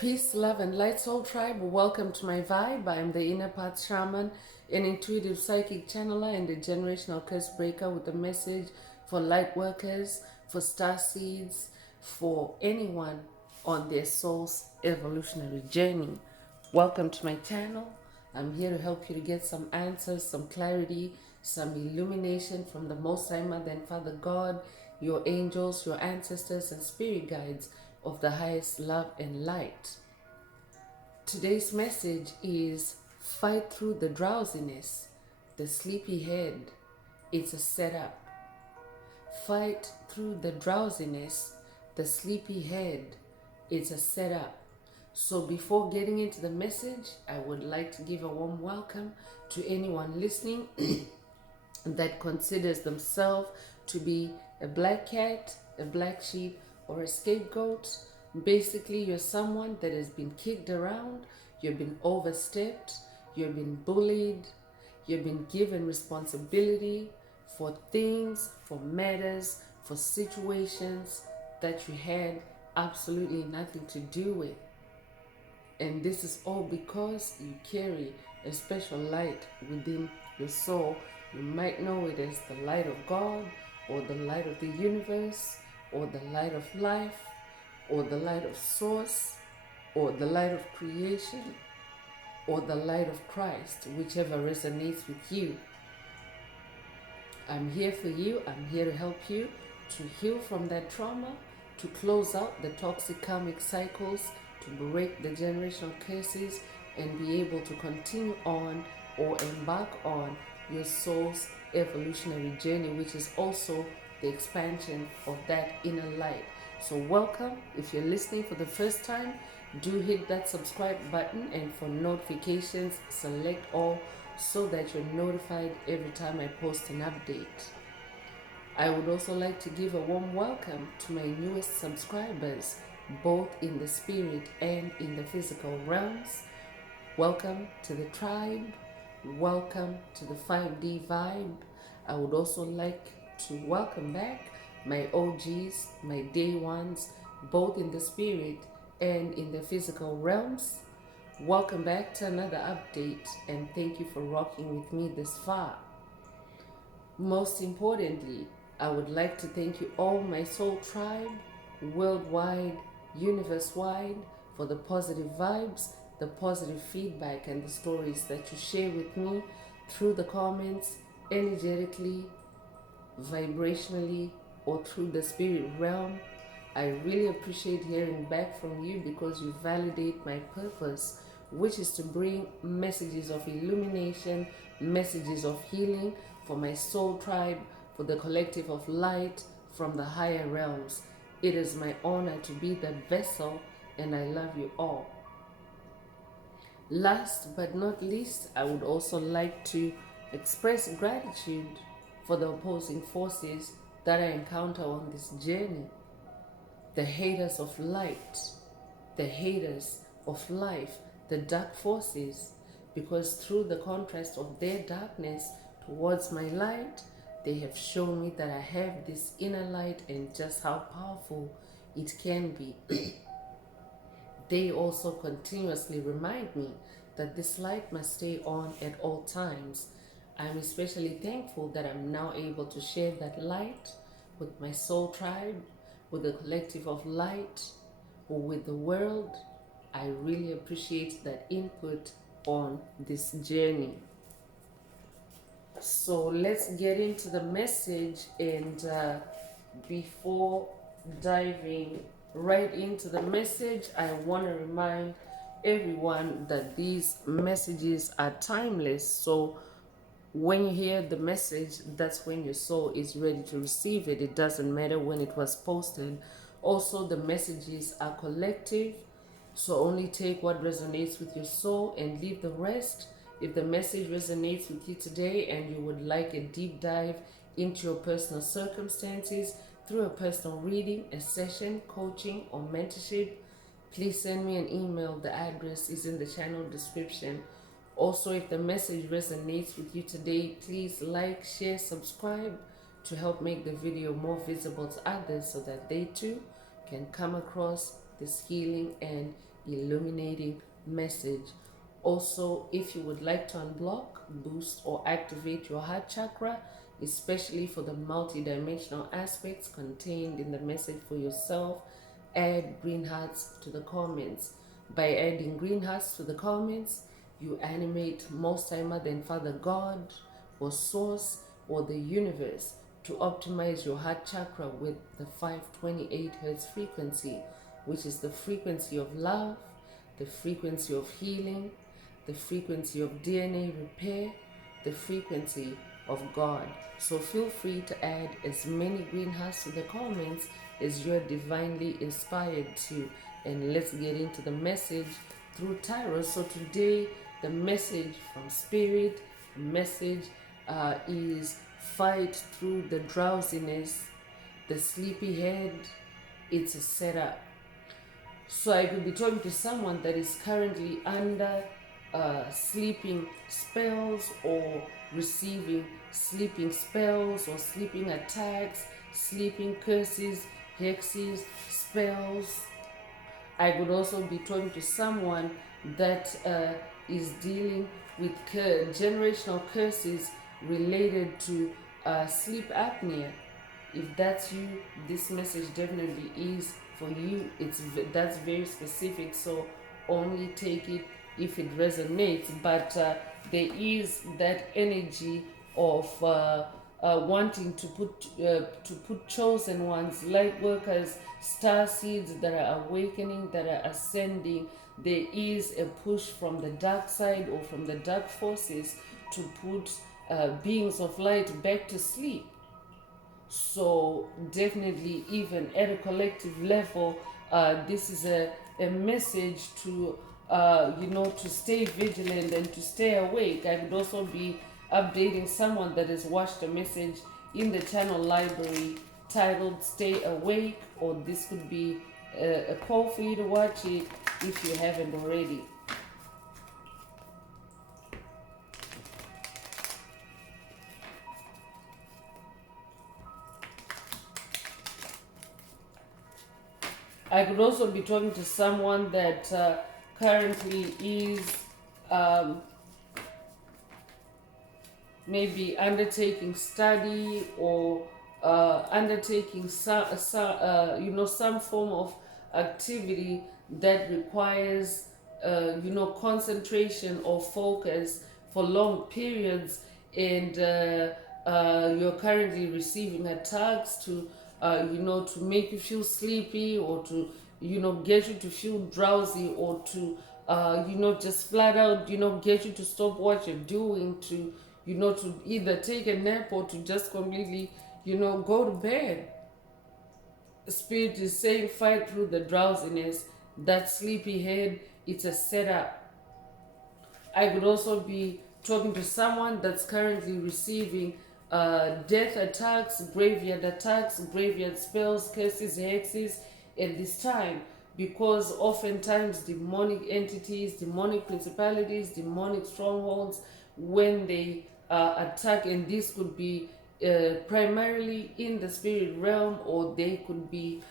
Peace, love, and light, soul tribe. Welcome to my vibe. I'm the inner path shaman, an intuitive psychic channeler, and a generational curse breaker with a message for light workers, for star seeds, for anyone on their soul's evolutionary journey. Welcome to my channel. I'm here to help you to get some answers, some clarity, some illumination from the Most High Mother and Father God, your angels, your ancestors, and spirit guides of the highest love and light. Today's message is fight through the drowsiness, the sleepy head. It's a setup. Fight through the drowsiness, the sleepy head. It's a setup. So before getting into the message, I would like to give a warm welcome to anyone listening that considers themselves to be a black cat, a black sheep, or a scapegoat. Basically, you're someone that has been kicked around, you've been overstepped, you've been bullied, you've been given responsibility for things, for matters, for situations that you had absolutely nothing to do with. And this is all because you carry a special light within your soul. You might know it as the light of God, or the light of the universe, or the light of life, or the light of source, or the light of creation, or the light of Christ, whichever resonates with you. I'm here for you. I'm here to help you to heal from that trauma, to close out the toxic karmic cycles, to break the generational curses, and be able to continue on or embark on your soul's evolutionary journey, which is also the expansion of that inner light. So welcome. If you're listening for the first time, do hit that subscribe button, and for notifications, select all so that you're notified every time I post an update. I would also like to give a warm welcome to my newest subscribers, both in the spirit and in the physical realms. Welcome to the tribe. Welcome to the 5D vibe. I would also like to welcome back my OGs, my day ones, both in the spirit and in the physical realms. Welcome back to another update, and thank you for rocking with me this far. Most importantly, I would like to thank you all, my soul tribe, worldwide, universe-wide, for the positive vibes, the positive feedback, and the stories that you share with me through the comments, energetically, vibrationally, or through the spirit realm. I really appreciate hearing back from you because you validate my purpose, which is to bring messages of illumination, messages of healing for my soul tribe, for the collective of light from the higher realms. It is my honor to be that vessel, and I love you all. Last but not least, I would also like to express gratitude for the opposing forces that I encounter on this journey. The haters of light, the haters of life, the dark forces, because through the contrast of their darkness towards my light, they have shown me that I have this inner light and just how powerful it can be. They also continuously remind me that this light must stay on at all times. I'm especially thankful that I'm now able to share that light with my soul tribe, with the collective of light, or with the world. I really appreciate that input on this journey. So let's get into the message, and before diving right into the message, I want to remind everyone that these messages are timeless. So when you hear the message, that's when your soul is ready to receive it. It doesn't matter when it was posted. Also, the messages are collective, so only take what resonates with your soul and leave the rest. If the message resonates with you today and you would like a deep dive into your personal circumstances through a personal reading, a session, coaching, or mentorship, please send me an email. The address is in the channel description. Also, if the message resonates with you today, please like, share, subscribe to help make the video more visible to others so that they too can come across this healing and illuminating message. Also, if you would like to unblock, boost, or activate your heart chakra, especially for the multidimensional aspects contained in the message for yourself, add green hearts to the comments. By adding green hearts to the comments, you animate Most High Mother and Father God, or Source, or the universe to optimize your heart chakra with the 528 Hz frequency, which is the frequency of love, the frequency of healing, the frequency of DNA repair, the frequency of God. So feel free to add as many green hearts to the comments as you're divinely inspired to. And let's get into the message through tarot. So today, the message from Spirit, the message is fight through the drowsiness, the sleepy head. It's a setup. So I could be talking to someone that is currently under sleeping spells, or receiving sleeping spells, or sleeping attacks, sleeping curses, hexes, spells. I could also be talking to someone that is dealing with generational curses related to sleep apnea. If that's you, this message definitely is for you. That's very specific, so only take it if it resonates. But there is that energy of wanting to put chosen ones, light workers, star seeds that are awakening, that are ascending. There is a push from the dark side or from the dark forces to put beings of light back to sleep. So definitely, even at a collective level, this is a message to to stay vigilant and to stay awake. I would also be updating someone that has watched a message in the channel library titled "Stay Awake," or this could be a call for you to watch it if you haven't already. I could also be talking to someone that currently is maybe undertaking study, or undertaking some form of activity that requires concentration or focus for long periods, and you're currently receiving attacks to to make you feel sleepy, or to get you to feel drowsy, or to just flat out get you to stop what you're doing, to to either take a nap or to just completely go to bed. Spirit is saying fight through the drowsiness, that sleepy head. It's a setup. I could also be talking to someone that's currently receiving death attacks, graveyard spells, curses, hexes at this time, because oftentimes demonic entities, demonic principalities, demonic strongholds, when they attack, and this could be primarily in the spirit realm, or they could be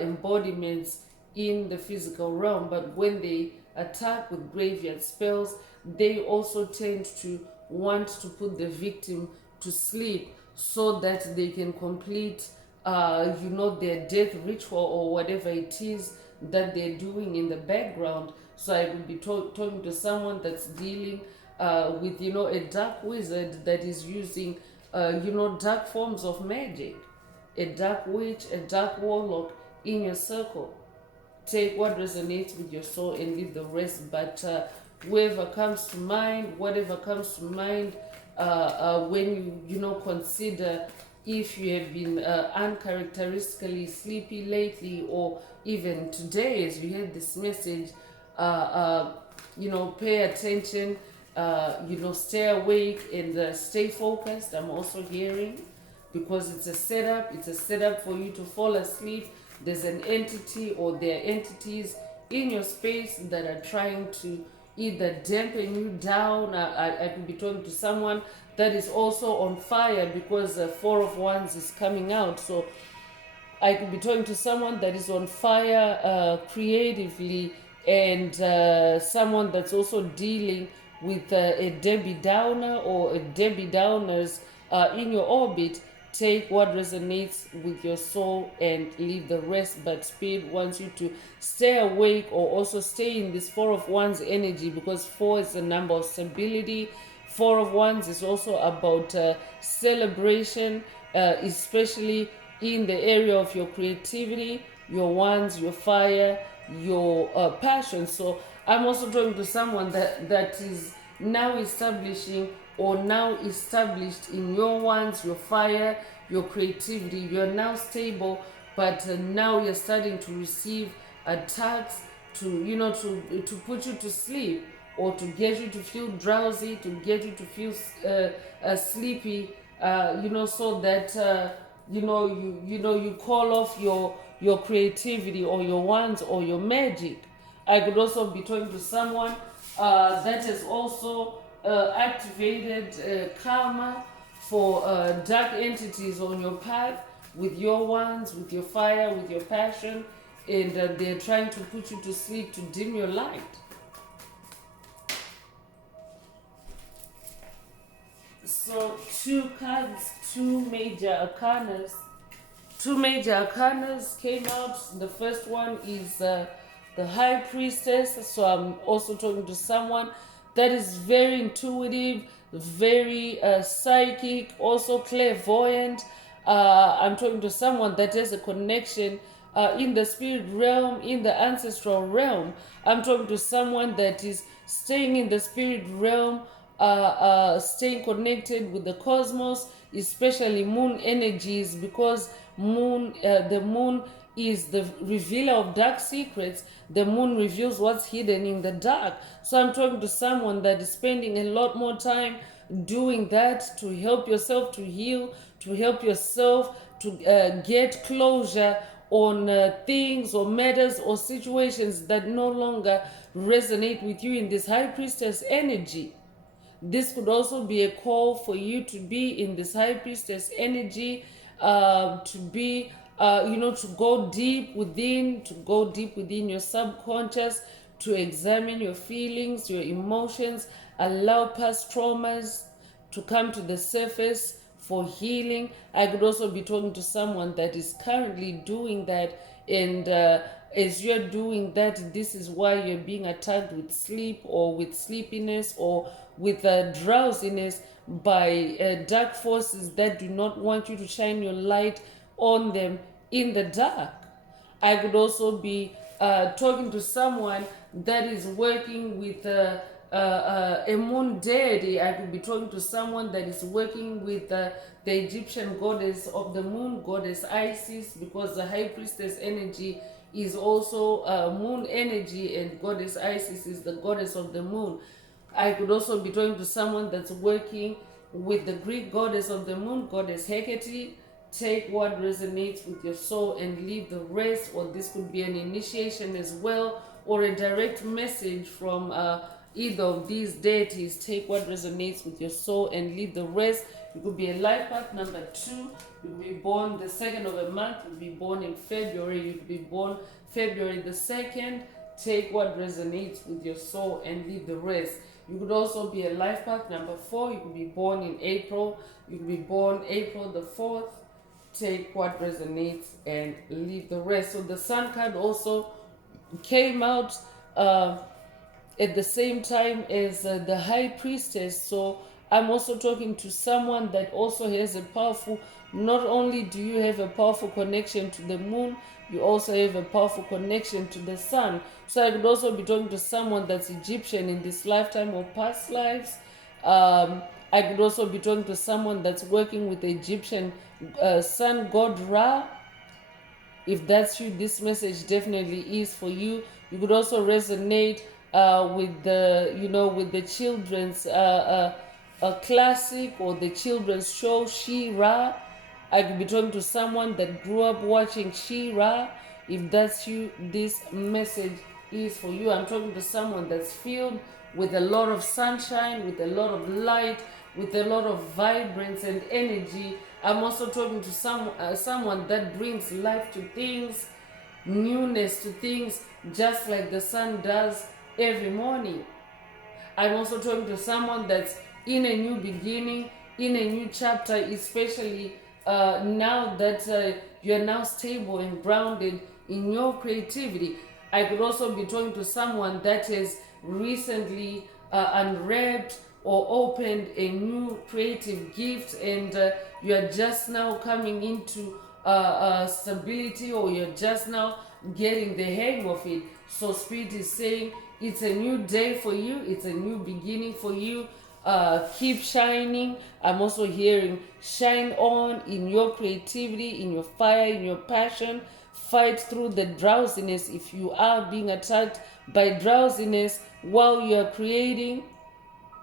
embodiments in the physical realm, but when they attack with graveyard spells, they also tend to want to put the victim to sleep so that they can complete their death ritual, or whatever it is that they're doing in the background. So I would be talking to someone that's dealing with a dark wizard that is using dark forms of magic, a dark witch, a dark warlock in your circle. Take what resonates with your soul and leave the rest. But whoever comes to mind, whatever comes to mind, when you consider if you have been uncharacteristically sleepy lately, or even today as you heard this message, pay attention, stay awake and stay focused. I'm also hearing, because it's a setup for you to fall asleep. There's an entity, or there are entities in your space that are trying to either dampen you down. I could be talking to someone that is also on fire, because Four of Wands is coming out. So I could be talking to someone that is on fire creatively, and someone that's also dealing with a Debbie Downer or a Debbie Downers in your orbit, take what resonates with your soul and leave the rest. But Spirit wants you to stay awake or also stay in this Four of Wands energy, because 4 is the number of stability. Four of Wands is also about celebration, especially in the area of your creativity, your wands, your fire, your passion. So I'm also talking to someone that is now establishing or now established in your wands, your fire, your creativity. You're now stable, but now you're starting to receive attacks to, to put you to sleep, or to get you to feel drowsy, to get you to feel sleepy, so that you call off your creativity or your wands or your magic. I could also be talking to someone that has also activated karma for dark entities on your path with your wands, with your fire, with your passion, and they're trying to put you to sleep to dim your light. So two cards, two major arcanas. Two major arcanas came out. The first one is the High Priestess. So I'm also talking to someone that is very intuitive, very psychic, also clairvoyant. I'm talking to someone that has a connection in the spirit realm, in the ancestral realm. I'm talking to someone that is staying in the spirit realm, staying connected with the cosmos, especially moon energies, because the moon is the revealer of dark secrets. The moon reveals what's hidden in the dark. So I'm talking to someone that is spending a lot more time doing that to help yourself to heal, to help yourself to get closure on things or matters or situations that no longer resonate with you in this High Priestess energy. This could also be a call for you to be in this High Priestess energy, to be, to go deep within, your subconscious, to examine your feelings, your emotions, allow past traumas to come to the surface for healing. I could also be talking to someone that is currently doing that, and as you're doing that, this is why you're being attacked with sleep or with sleepiness or with drowsiness by dark forces that do not want you to shine your light on them in the dark. I could also be talking to someone that is working with a moon deity. I could be talking to someone that is working with the Egyptian goddess of the moon, goddess Isis, because the High Priestess energy is also moon energy, and goddess Isis is the goddess of the moon. I could also be talking to someone that's working with the Greek goddess of the moon, goddess Hecate. Take what resonates with your soul and leave the rest. Or this could be an initiation as well, or a direct message from either of these deities. Take what resonates with your soul and leave the rest. You could be a life path number 2. You could be born the 2nd of a month. You could be born in February. You could be born February the 2nd. Take what resonates with your soul and leave the rest. You could also be a life path number 4. You could be born in April. You could be born April the 4th. Take what resonates and leave the rest. So the Sun card also came out at the same time as the High Priestess. So I'm also talking to someone that also has a powerful, not only do you have a powerful connection to the moon, you also have a powerful connection to the sun. So I could also be talking to someone that's Egyptian in this lifetime or past lives. I could also be talking to someone that's working with the Egyptian sun god Ra. If that's you, this message definitely is for you. You could also resonate with the children's classic or the children's show She-Ra. I could be talking to someone that grew up watching She-Ra. If that's you, this message is for you. I'm talking to someone that's filled with a lot of sunshine, with a lot of light, with a lot of vibrance and energy. I'm also talking to someone that brings life to things, newness to things, just like the sun does every morning. I'm also talking to someone that's in a new beginning, in a new chapter, especially now that you're now stable and grounded in your creativity. I could also be talking to someone that has recently unwrapped or opened a new creative gift, and you're just now coming into stability, or you're just now getting the hang of it. So Spirit is saying it's a new day for you, it's a new beginning for you. Keep shining. I'm also hearing shine on in your creativity, in your fire, in your passion. Fight through the drowsiness. If you are being attacked by drowsiness while you are creating,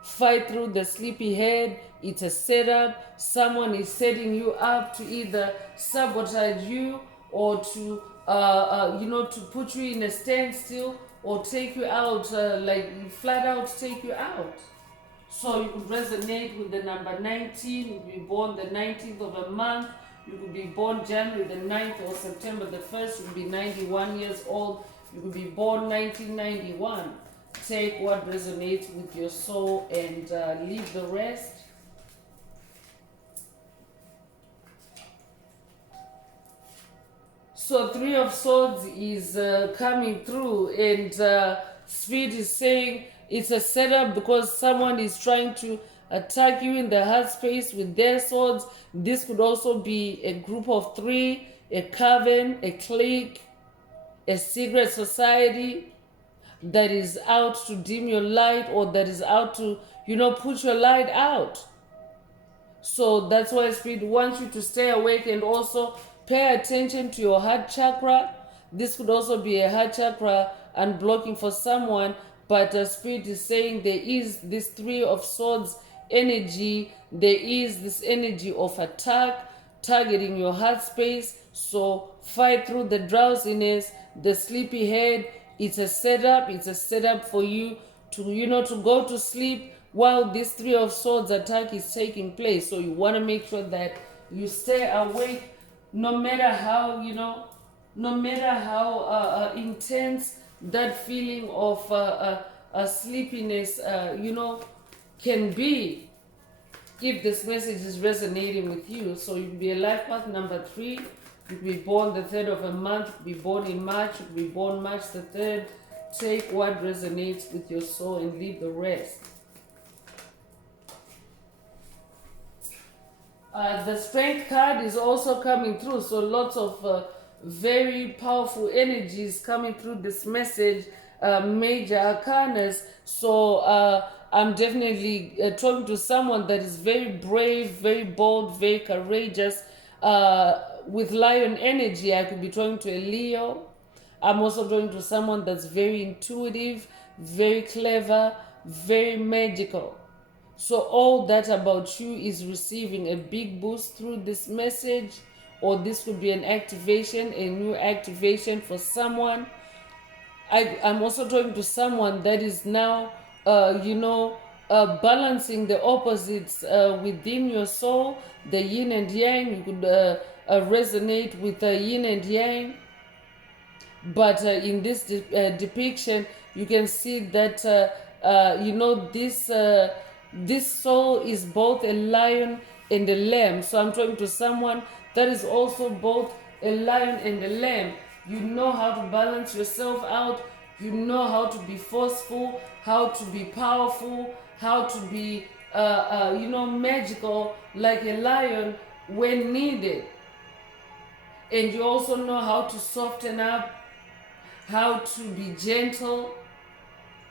fight through the sleepy head. It's a setup. Someone is setting you up to either sabotage you, or to to put you in a standstill, or take you out, like flat out take you out. So you could resonate with the number 19. You could be born the 19th of a month. You could be born January the 9th or September the 1st. You could be 91 years old. You could be born 1991. Take what resonates with your soul and leave the rest. So Three of Swords is coming through, and Spirit is saying it's a setup because someone is trying to attack you in the heart space with their swords. This could also be a group of three, a coven, a clique, a secret society that is out to dim your light, or that is out to, put your light out. So that's why Spirit wants you to stay awake and also pay attention to your heart chakra. This could also be a heart chakra unblocking for someone, but Spirit is saying there is this Three of Swords energy. There is this energy of attack targeting your heart space. So fight through the drowsiness, the sleepy head. It's a setup. It's a setup for you to, to go to sleep while this Three of Swords attack is taking place. So you want to make sure that you stay awake, no matter how, no matter how intense that feeling of sleepiness, can be, if this message is resonating with you. So you could be a life path number 3. You could be born the 3rd of a month. You could be born in March. You could be born March the 3rd. Take what resonates with your soul and leave the rest. The Strength card is also coming through. So lots of very powerful energies coming through this message. Major arcanas. So I'm definitely talking to someone that is very brave, very bold, very courageous. With lion energy, I could be talking to a Leo. I'm also talking to someone that's very intuitive, very clever, very magical. So all that about you is receiving a big boost through this message, or this could be an activation, a new activation for someone. I'm also talking to someone that is now, balancing the opposites within your soul, the yin and yang. You could resonate with the yin and yang. But in this depiction, you can see that, this soul is both a lion and a lamb. So I'm talking to someone that is also both a lion and a lamb. You know how to balance yourself out. You know how to be forceful, how to be powerful, how to be, magical like a lion when needed. And you also know how to soften up, how to be gentle,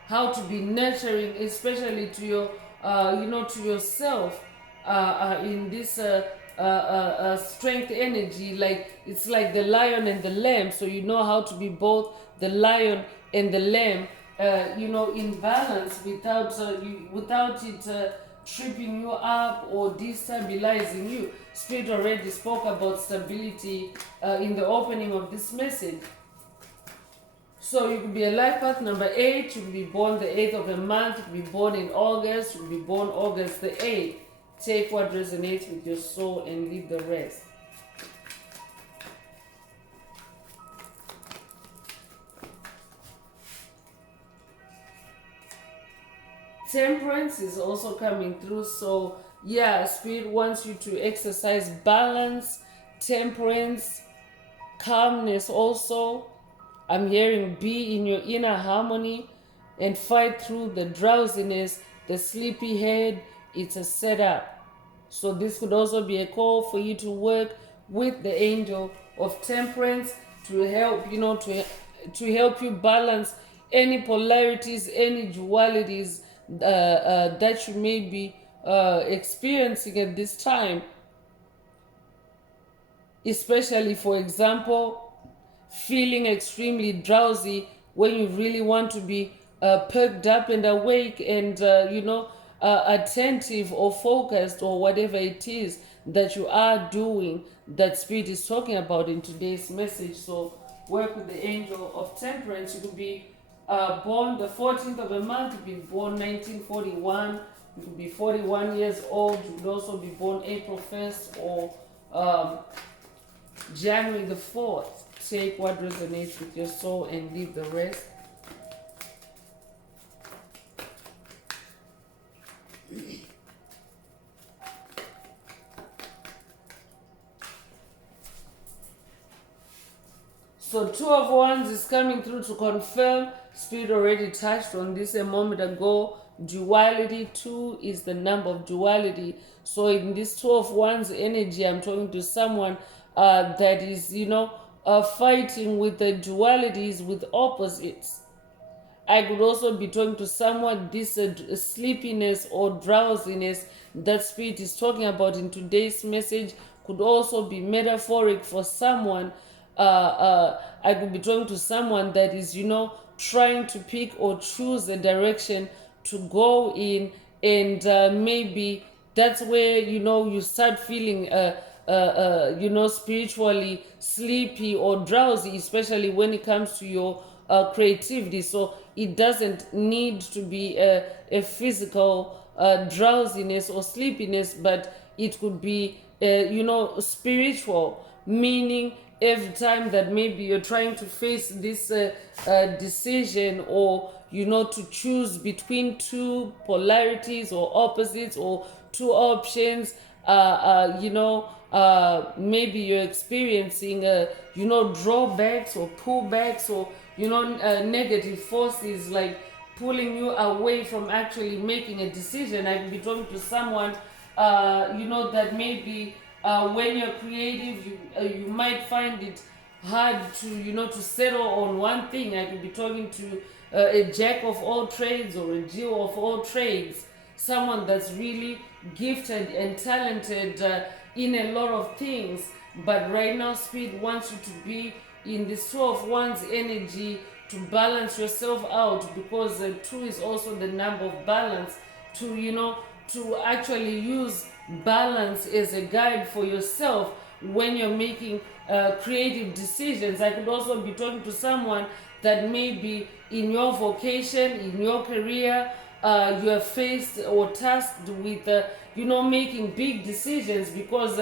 how to be nurturing, especially to your, to yourself in this strength energy. Like it's like the lion and the lamb. So you know how to be both the lion and the lamb, in balance without it tripping you up or destabilizing you. Spirit already spoke about stability in the opening of this message. So you could be a life path number 8. You could be born the 8th of a month. You could be born in August. You could be born August the 8th. Take what resonates with your soul and leave the rest. Temperance is also coming through. So yeah, Spirit wants you to exercise balance, temperance, calmness also. I'm hearing be in your inner harmony and fight through the drowsiness, the sleepy head. It's a setup. So this could also be a call for you to work with the angel of temperance to help, to help you balance any polarities, any dualities that you may be experiencing at this time. Especially, for example, feeling extremely drowsy when you really want to be perked up and awake and attentive or focused or whatever it is that you are doing that Spirit is talking about in today's message. So work with the angel of temperance. You could be born the 14th of a month. You could be born 1941. You could be 41 years old. You could also be born April 1st or January the 4th. Take what resonates with your soul and leave the rest. So Two of Wands is coming through to confirm. Spirit already touched on this a moment ago. Duality, 2 is the number of duality. So in this Two of Wands energy, I'm talking to someone that is, fighting with the dualities, with opposites. I could also be talking to someone, this sleepiness or drowsiness that Spirit is talking about in today's message could also be metaphoric for someone. I could be talking to someone that is, trying to pick or choose a direction to go in, and maybe that's where, you start feeling spiritually sleepy or drowsy, especially when it comes to your creativity. So it doesn't need to be a physical drowsiness or sleepiness, but it could be spiritual, meaning every time that maybe you're trying to face this decision, or to choose between two polarities or opposites or two options, maybe you're experiencing drawbacks or pullbacks, or negative forces like pulling you away from actually making a decision. I could be talking to someone that maybe when you're creative, you might find it hard to settle on one thing. I could be talking to a jack of all trades or a Jill of all trades, someone that's really gifted and talented in a lot of things, but right now Spirit wants you to be in the Two of Wands energy to balance yourself out, because 2 is also the number of balance, to actually use balance as a guide for yourself when you're making creative decisions. I could also be talking to someone that may be in your vocation, in your career, you are faced or tasked with making big decisions, because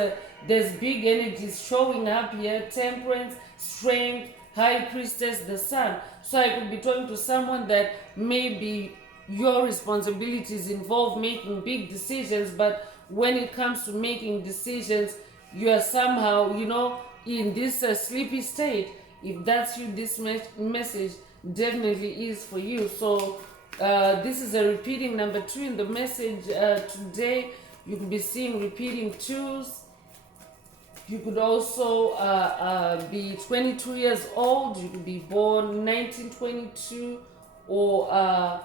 there's big energies showing up here: temperance, strength, high priestess, the sun. So I could be talking to someone that maybe your responsibilities involve making big decisions, but when it comes to making decisions, you are somehow in this sleepy state. If that's you, this message definitely is for you. So this is a repeating number 2 in the message today. You could be seeing repeating 2s. You could also be 22 years old. You could be born 1922, or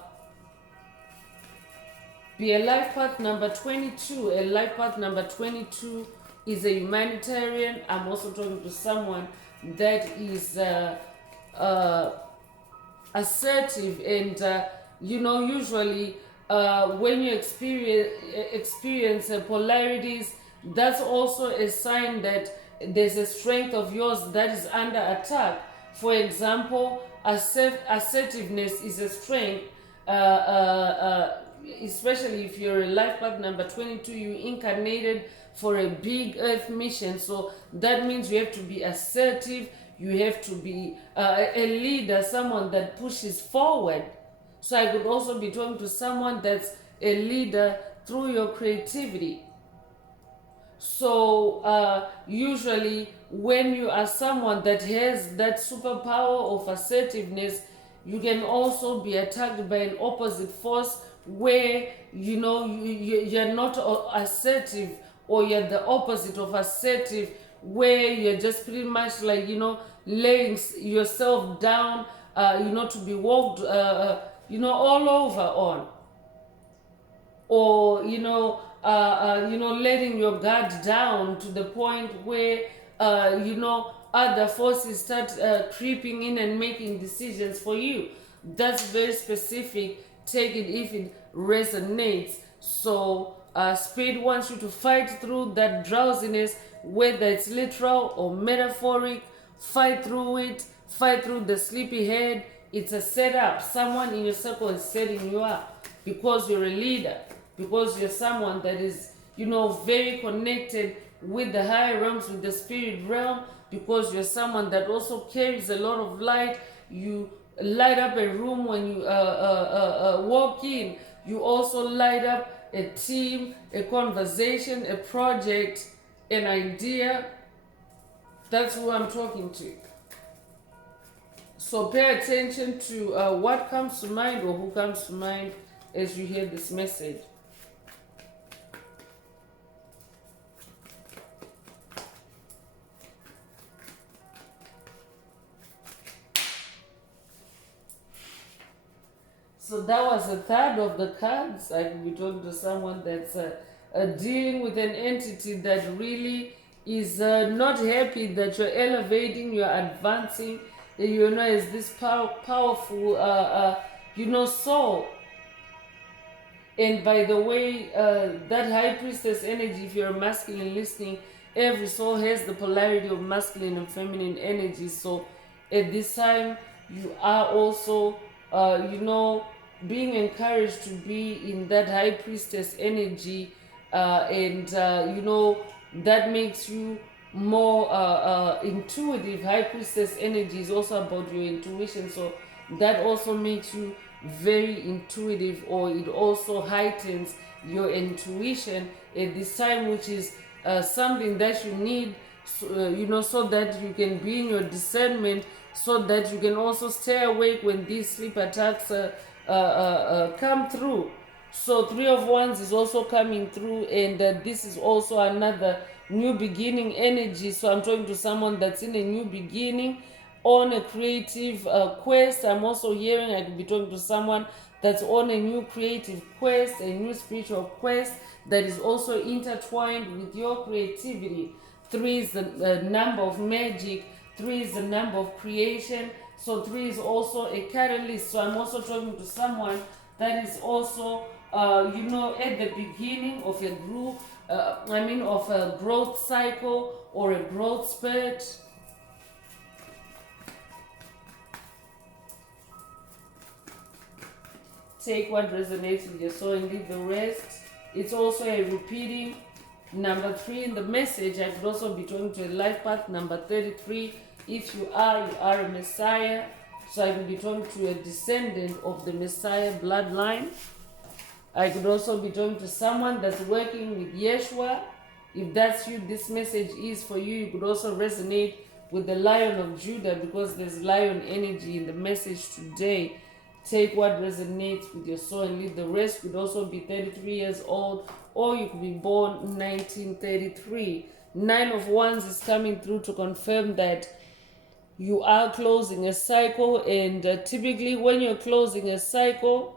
be a life path number 22. A life path number 22 is a humanitarian. I'm also talking to someone that is assertive, and usually when you experience polarities, that's also a sign that there's a strength of yours that is under attack. For example, assertiveness is a strength, especially if you're a life path number 22, you incarnated for a big earth mission. So that means you have to be assertive, you have to be a leader, someone that pushes forward. So I could also be talking to someone that's a leader through your creativity. So usually when you are someone that has that superpower of assertiveness, you can also be attacked by an opposite force where you're not assertive, or you're the opposite of assertive, where you're just pretty much like laying yourself down, to be walked all over on, or letting your guard down to the point where other forces start creeping in and making decisions for you. That's very specific. Take it if it resonates. So spirit wants you to fight through that drowsiness, whether it's literal or metaphoric. Fight through it. Fight through the sleepy head. It's a setup. Someone in your circle is setting you up because you're a leader, because you're someone that is very connected with the higher realms, with the spirit realm, because you're someone that also carries a lot of light. You light up a room when you walk in. You also light up a team, a conversation, a project, an idea. That's who I'm talking to. So pay attention to what comes to mind, or who comes to mind as you hear this message. So that was a third of the cards. I could be talking to someone that's dealing with an entity that really is not happy that you're elevating, you're advancing, as this powerful, soul. And by the way, that high priestess energy, if you're masculine listening, every soul has the polarity of masculine and feminine energy. So at this time, you are also, being encouraged to be in that high priestess energy, and that makes you more intuitive. High priestess energy is also about your intuition, so that also makes you very intuitive, or it also heightens your intuition at this time, which is something that you need, so that you can be in your discernment, so that you can also stay awake when these sleep attacks come through. So 3 of Wands is also coming through, and this is also another new beginning energy. So I'm talking to someone that's in a new beginning, on a creative quest. I'm also hearing I could be talking to someone that's on a new creative quest, a new spiritual quest that is also intertwined with your creativity. 3 is the number of magic. 3 is the number of creation. So 3 is also a catalyst. So I'm also talking to someone that is also, at the beginning of a group, of a growth cycle or a growth spurt. Take what resonates with your soul and leave the rest. It's also a repeating. Number 3 in the message, I could also be talking to a life path. Number 33, if you are a Messiah. So I could be talking to a descendant of the Messiah bloodline. I could also be talking to someone that's working with Yeshua. If that's you, this message is for you. You could also resonate with the Lion of Judah, because there's lion energy in the message today. Take what resonates with your soul and leave the rest. Could also be 33 years old, or you could be born in 1933. 9 of Wands is coming through to confirm that you are closing a cycle, and typically when you're closing a cycle,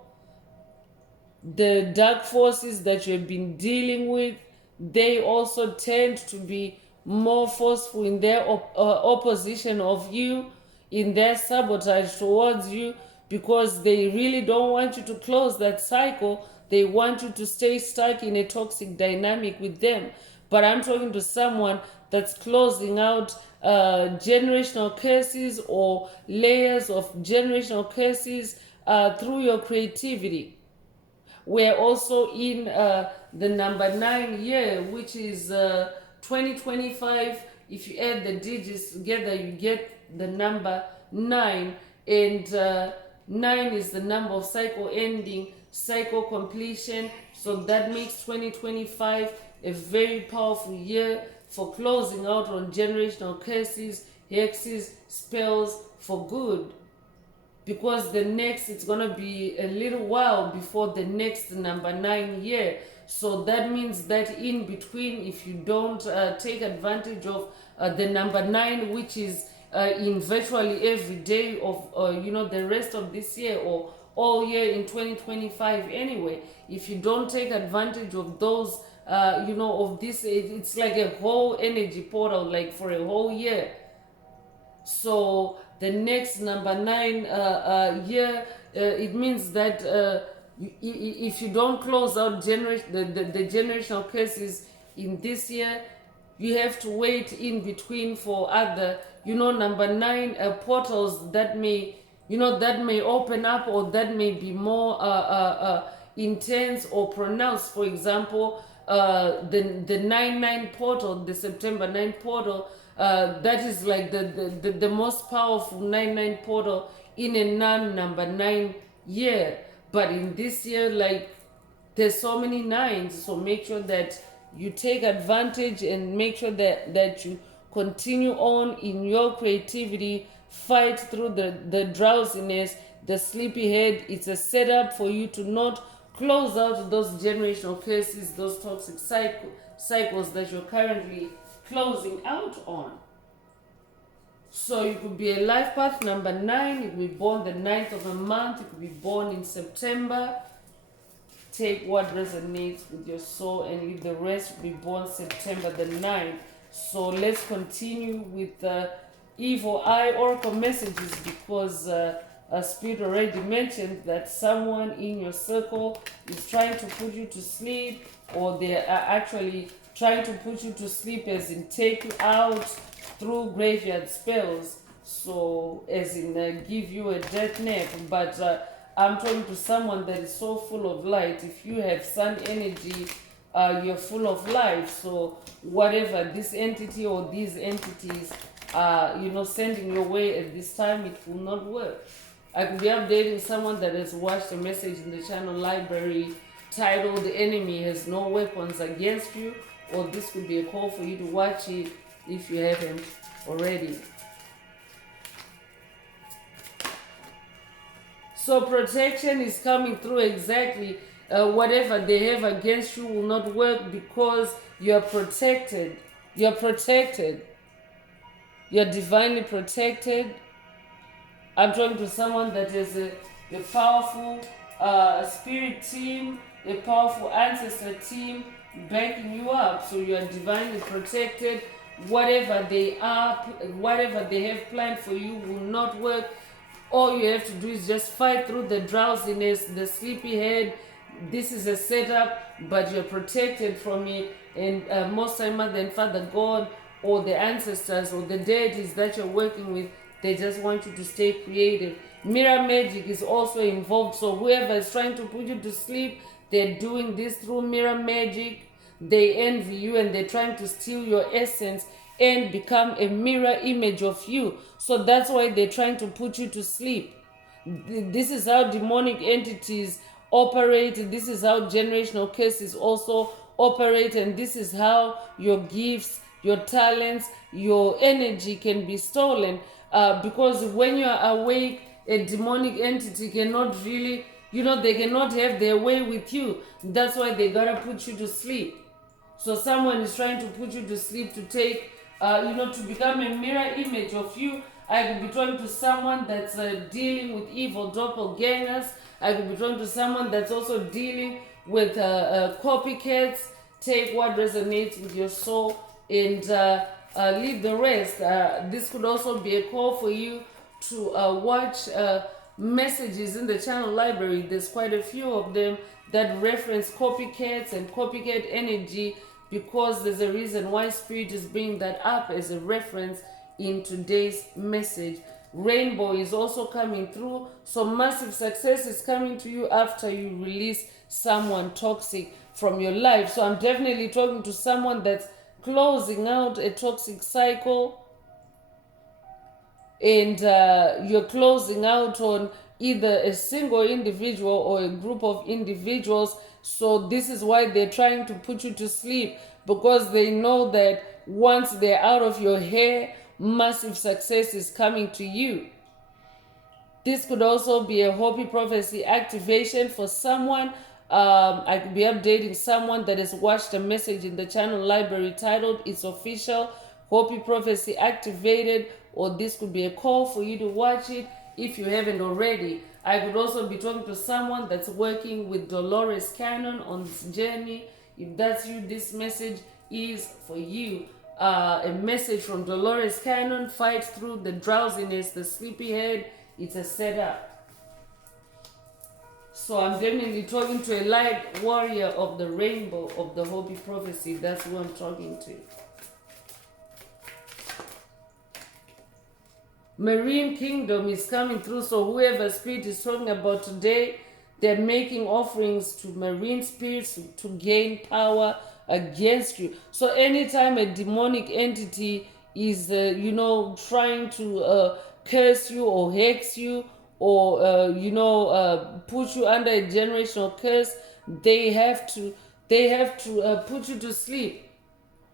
the dark forces that you've been dealing with, they also tend to be more forceful in their opposition of you, in their sabotage towards you, because they really don't want you to close that cycle. They want you to stay stuck in a toxic dynamic with them. But I'm talking to someone that's closing out generational curses, or layers of generational curses through your creativity. We're also in the number 9 year, which is 2025. If you add the digits together, you get the number 9. And 9 is the number of cycle ending, cycle completion. So that makes 2025 a very powerful year for closing out on generational curses, hexes, spells for good. Because the next, it's going to be a little while before the next number 9 year. So that means that in between, if you don't take advantage of the number 9, which is in virtually every day of the rest of this year or all year in 2025 anyway, if you don't take advantage of those of this, it's like a whole energy portal, like for a whole year. So the next number 9 year, it means that if you don't close out the generational curses in this year, you have to wait in between for other number 9 portals that may open up, or that may be more intense or pronounced. For example, the 9/9 portal, the September 9 portal, that is like the most powerful 9/9 portal in a non-number 9 year. But in this year, like, there's so many 9s, so make sure that you take advantage and make sure that you continue on in your creativity, fight through the drowsiness, the sleepyhead. It's a setup for you to not close out those generational curses, those toxic cycles that you're currently closing out on. So you could be a life path number 9. You could be born the 9th of a month. You could be born in September. Take what resonates with your soul and leave the rest. You be born September the 9th. So let's continue with the evil eye oracle messages, because Spirit already mentioned that someone in your circle is trying to put you to sleep, or they are actually trying to put you to sleep, as in take you out through graveyard spells. So as in give you a death nap. But I'm talking to someone that is so full of light. If you have sun energy, you're full of life. So whatever this entity or these entities are sending your way at this time, it will not work. I could be updating someone that has watched a message in the channel library titled "The Enemy Has No Weapons Against You," or this could be a call for you to watch it if you haven't already. So protection is coming through exactly. Whatever they have against you will not work, because you're protected. You're protected. You're divinely protected. I'm talking to someone that is a powerful spirit team, a powerful ancestor team backing you up. So you are divinely protected. Whatever they have planned for you will not work. All you have to do is just fight through the drowsiness, the sleepyhead. This is a setup, but you're protected from it. And most time, Mother and Father God, or the ancestors, or the deities that you're working with, they just want you to stay creative. Mirror magic is also involved. So whoever is trying to put you to sleep, they're doing this through mirror magic. They envy you and they're trying to steal your essence and become a mirror image of you. So that's why they're trying to put you to sleep. This is how demonic entities operate. This is how generational curses also operate. And this is how your gifts, your talents, your energy can be stolen. Because when you are awake, a demonic entity cannot really, they cannot have their way with you. That's why they gotta put you to sleep. So someone is trying to put you to sleep to take, to become a mirror image of you. I could be talking to someone that's dealing with evil doppelgangers. I could be talking to someone that's also dealing with copycats. Take what resonates with your soul and leave the rest. This could also be a call for you to watch messages in the channel library. There's quite a few of them that reference copycats and copycat energy, because there's a reason why Spirit is bringing that up as a reference in today's message. Rainbow is also coming through. So massive success is coming to you after you release someone toxic from your life. So I'm definitely talking to someone that's closing out a toxic cycle, and you're closing out on either a single individual or a group of individuals. So this is why they're trying to put you to sleep, because they know that once they're out of your hair, massive success is coming to you. This could also be a Hopi prophecy activation for someone. I could be updating someone that has watched a message in the channel library titled "It's Official, Hopi Prophecy Activated," or this could be a call for you to watch it if you haven't already. I could also be talking to someone that's working with Dolores Cannon on this journey. If that's you, this message is for you. A message from Dolores Cannon: fight through the drowsiness, the sleepyhead. It's a setup. So I'm definitely talking to a light warrior of the rainbow of the Hopi prophecy. That's who I'm talking to. Marine Kingdom is coming through. So whoever spirit is talking about today, they're making offerings to marine spirits to gain power against you. So anytime a demonic entity is, trying to curse you or hex you or, put you under a generational curse, they have to put you to sleep.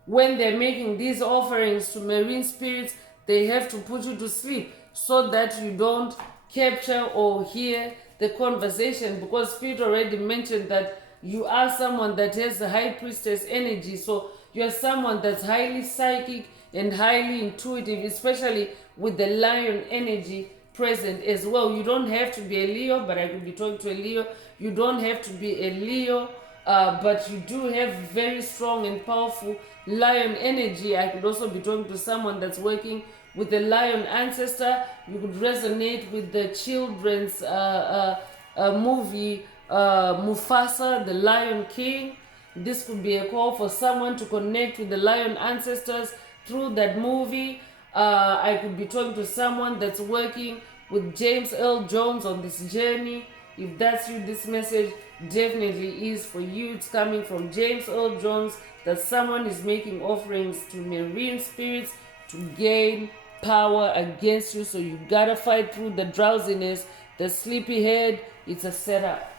When they're making these offerings to marine spirits, they have to put you to sleep so that you don't capture or hear the conversation, because Spirit already mentioned that you are someone that has a high priestess energy. So you're someone that's highly psychic and highly intuitive, especially with the lion energy present as well. You don't have to be a Leo, but I could be talking to a Leo. You don't have to be a Leo, but you do have very strong and powerful lion energy. I could also be talking to someone that's working with the lion ancestor. You could resonate with the children's movie Mufasa, the Lion King. This could be a call for someone to connect with the lion ancestors through that movie. I could be talking to someone that's working with James L. Jones on this journey. If that's you, this message definitely is for you. It's coming from James L. Jones that someone is making offerings to marine spirits to gain power against you. So you gotta fight through the drowsiness, the sleepy head. It's a setup.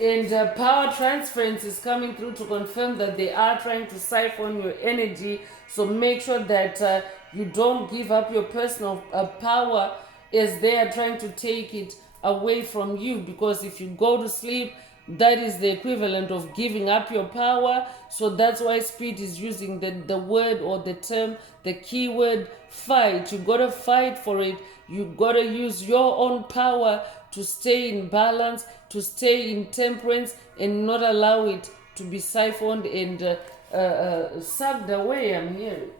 And power transference is coming through to confirm that they are trying to siphon your energy. So make sure that you don't give up your personal power as they are trying to take it away from you. Because if you go to sleep, that is the equivalent of giving up your power. So that's why Spirit is using the word or the term, the keyword fight. You gotta fight for it. You gotta use your own power to stay in balance, to stay in temperance, and not allow it to be siphoned and sucked away. I'm hearing.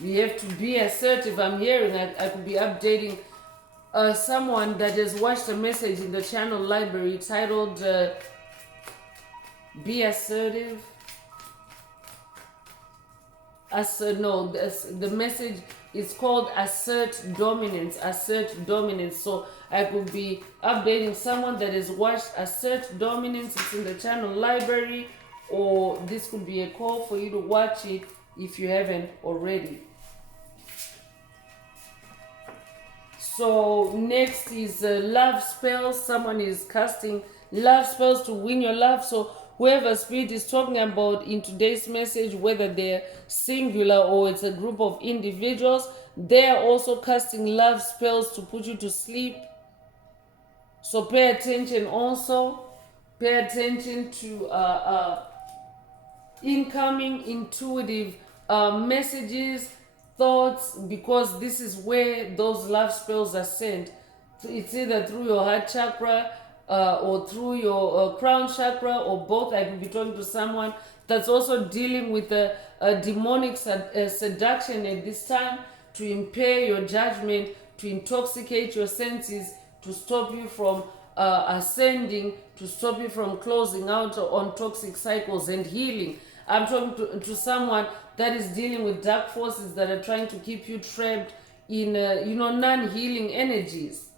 You have to be assertive. I'm hearing. I could be updating someone that has watched a message in the channel library titled "Be Assertive." The message is called "Assert Dominance." Assert dominance. So I could be updating someone that has watched "Assert Dominance." It's in the channel library, or this could be a call for you to watch it if you haven't already. So next is love spells. Someone is casting love spells to win your love. So whoever Spirit is talking about in today's message, whether they're singular or it's a group of individuals, they are also casting love spells to put you to sleep. So pay attention also. Pay attention to incoming intuitive messages, thoughts, because this is where those love spells are sent. It's either through your heart chakra or through your crown chakra, or both. I could be talking to someone that's also dealing with a demonic seduction at this time, to impair your judgment, to intoxicate your senses, to stop you from ascending, to stop you from closing out on toxic cycles and healing. I'm talking to someone that is dealing with dark forces that are trying to keep you trapped in, non-healing energies.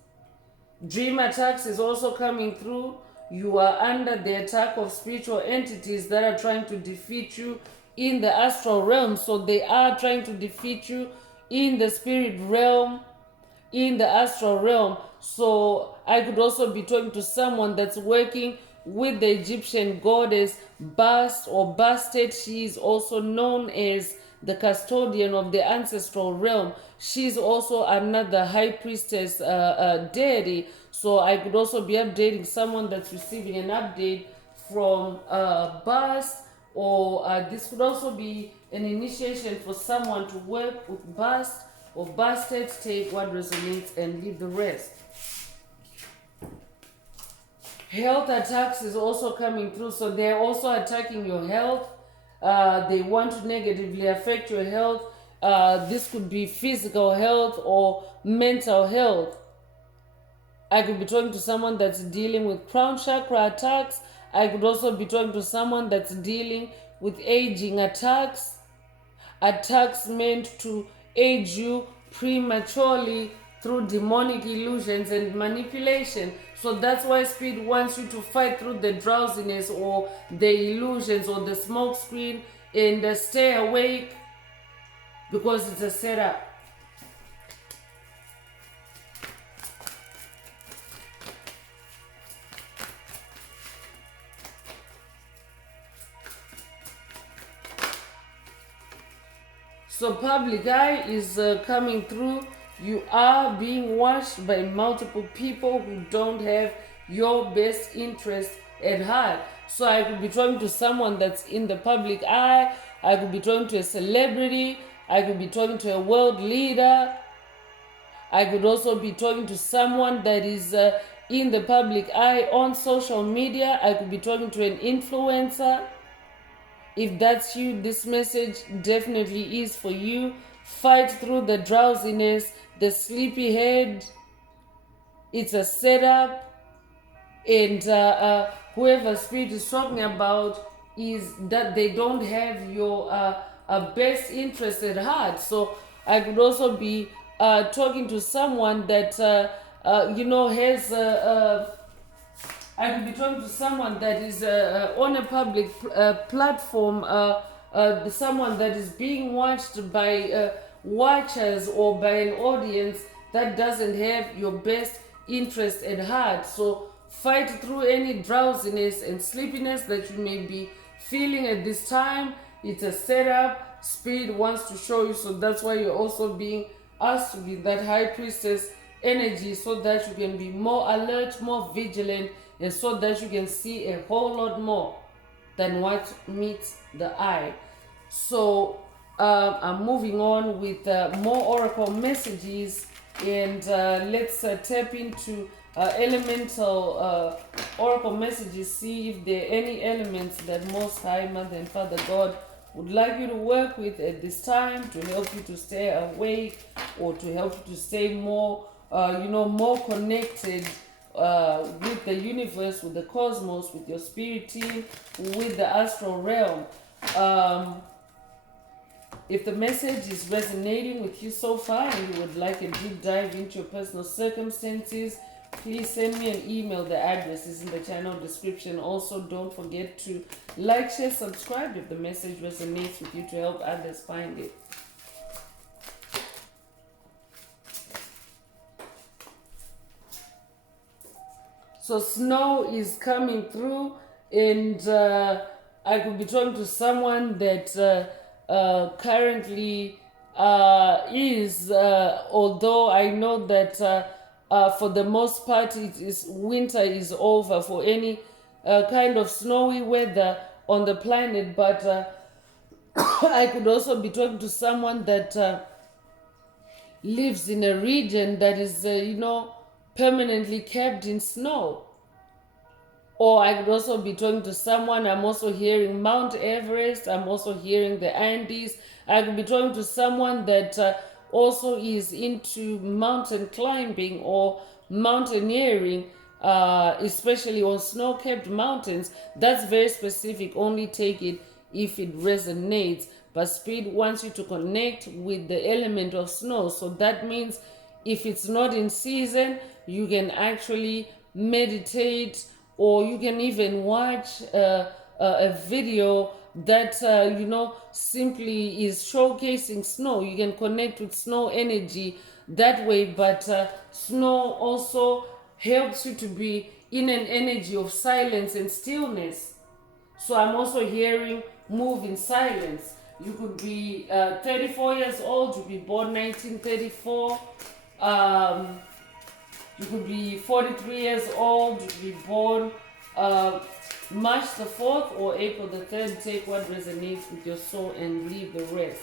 Dream attacks is also coming through. You are under the attack of spiritual entities that are trying to defeat you, in the astral realm. So they are trying to defeat you in the spirit realm, in the astral realm. So I could also be talking to someone that's working with the Egyptian goddess Bast or Bastet. She is also known as the custodian of the ancestral realm. She's also another high priestess deity. So I could also be updating someone that's receiving an update from Bast, or this could also be an initiation for someone to work with Bast or Bastet. Take what resonates and leave the rest. Health attacks is also coming through, so they're also attacking your health. They want to negatively affect your health. This could be physical health or mental health. I could be talking to someone that's dealing with crown chakra attacks. I could also be talking to someone that's dealing with aging attacks, attacks meant to age you prematurely through demonic illusions and manipulation. So that's why Spirit wants you to fight through the drowsiness or the illusions or the smoke screen and stay awake, because it's a setup. So public eye is coming through. You are being watched by multiple people who don't have your best interest at heart. So I could be talking to someone that's in the public eye. I could be talking to a celebrity. I could be talking to a world leader. I could also be talking to someone that is in the public eye on social media. I could be talking to an influencer. If that's you, this message definitely is for you. Fight through the drowsiness, the sleepy head. It's a setup. And whoever Spirit is talking about is that they don't have your best interest at heart. So I could also be talking to someone that, has... I could be talking to someone that is on a public platform, someone that is being watched by watchers or by an audience that doesn't have your best interest at heart. So fight through any drowsiness and sleepiness that you may be feeling at this time. It's a setup. Spirit wants to show you, so that's why you're also being asked to be that high priestess energy, so that you can be more alert, more vigilant, and so that you can see a whole lot more than what meets the eye. So I'm moving on with more oracle messages, and let's tap into elemental oracle messages, see if there are any elements that Most High Mother and Father God would like you to work with at this time to help you to stay awake, or to help you to stay more, more connected with the universe, with the cosmos, with your spirit team, with the astral realm. If the message is resonating with you so far and you would like a deep dive into your personal circumstances, please send me an email. The address is in the channel description. Also, don't forget to like, share, subscribe if the message resonates with you, to help others find it. So snow is coming through, and I could be talking to someone that currently is, although I know that for the most part winter is over for any kind of snowy weather on the planet, but I could also be talking to someone that lives in a region that is, permanently kept in snow. Or I could also be talking to someone, I'm also hearing Mount Everest, I'm also hearing the Andes. I could be talking to someone that also is into mountain climbing or mountaineering, especially on snow-capped mountains. That's very specific. Only take it if it resonates. But Spirit wants you to connect with the element of snow. So that means if it's not in season, you can actually meditate, or you can even watch a video that simply is showcasing snow. You can connect with snow energy that way, but snow also helps you to be in an energy of silence and stillness. So I'm also hearing move in silence. You could be 34 years old, you could be born 1934. You could be 43 years old, you could be born March the 4th or April the 3rd. Take what resonates with your soul and leave the rest.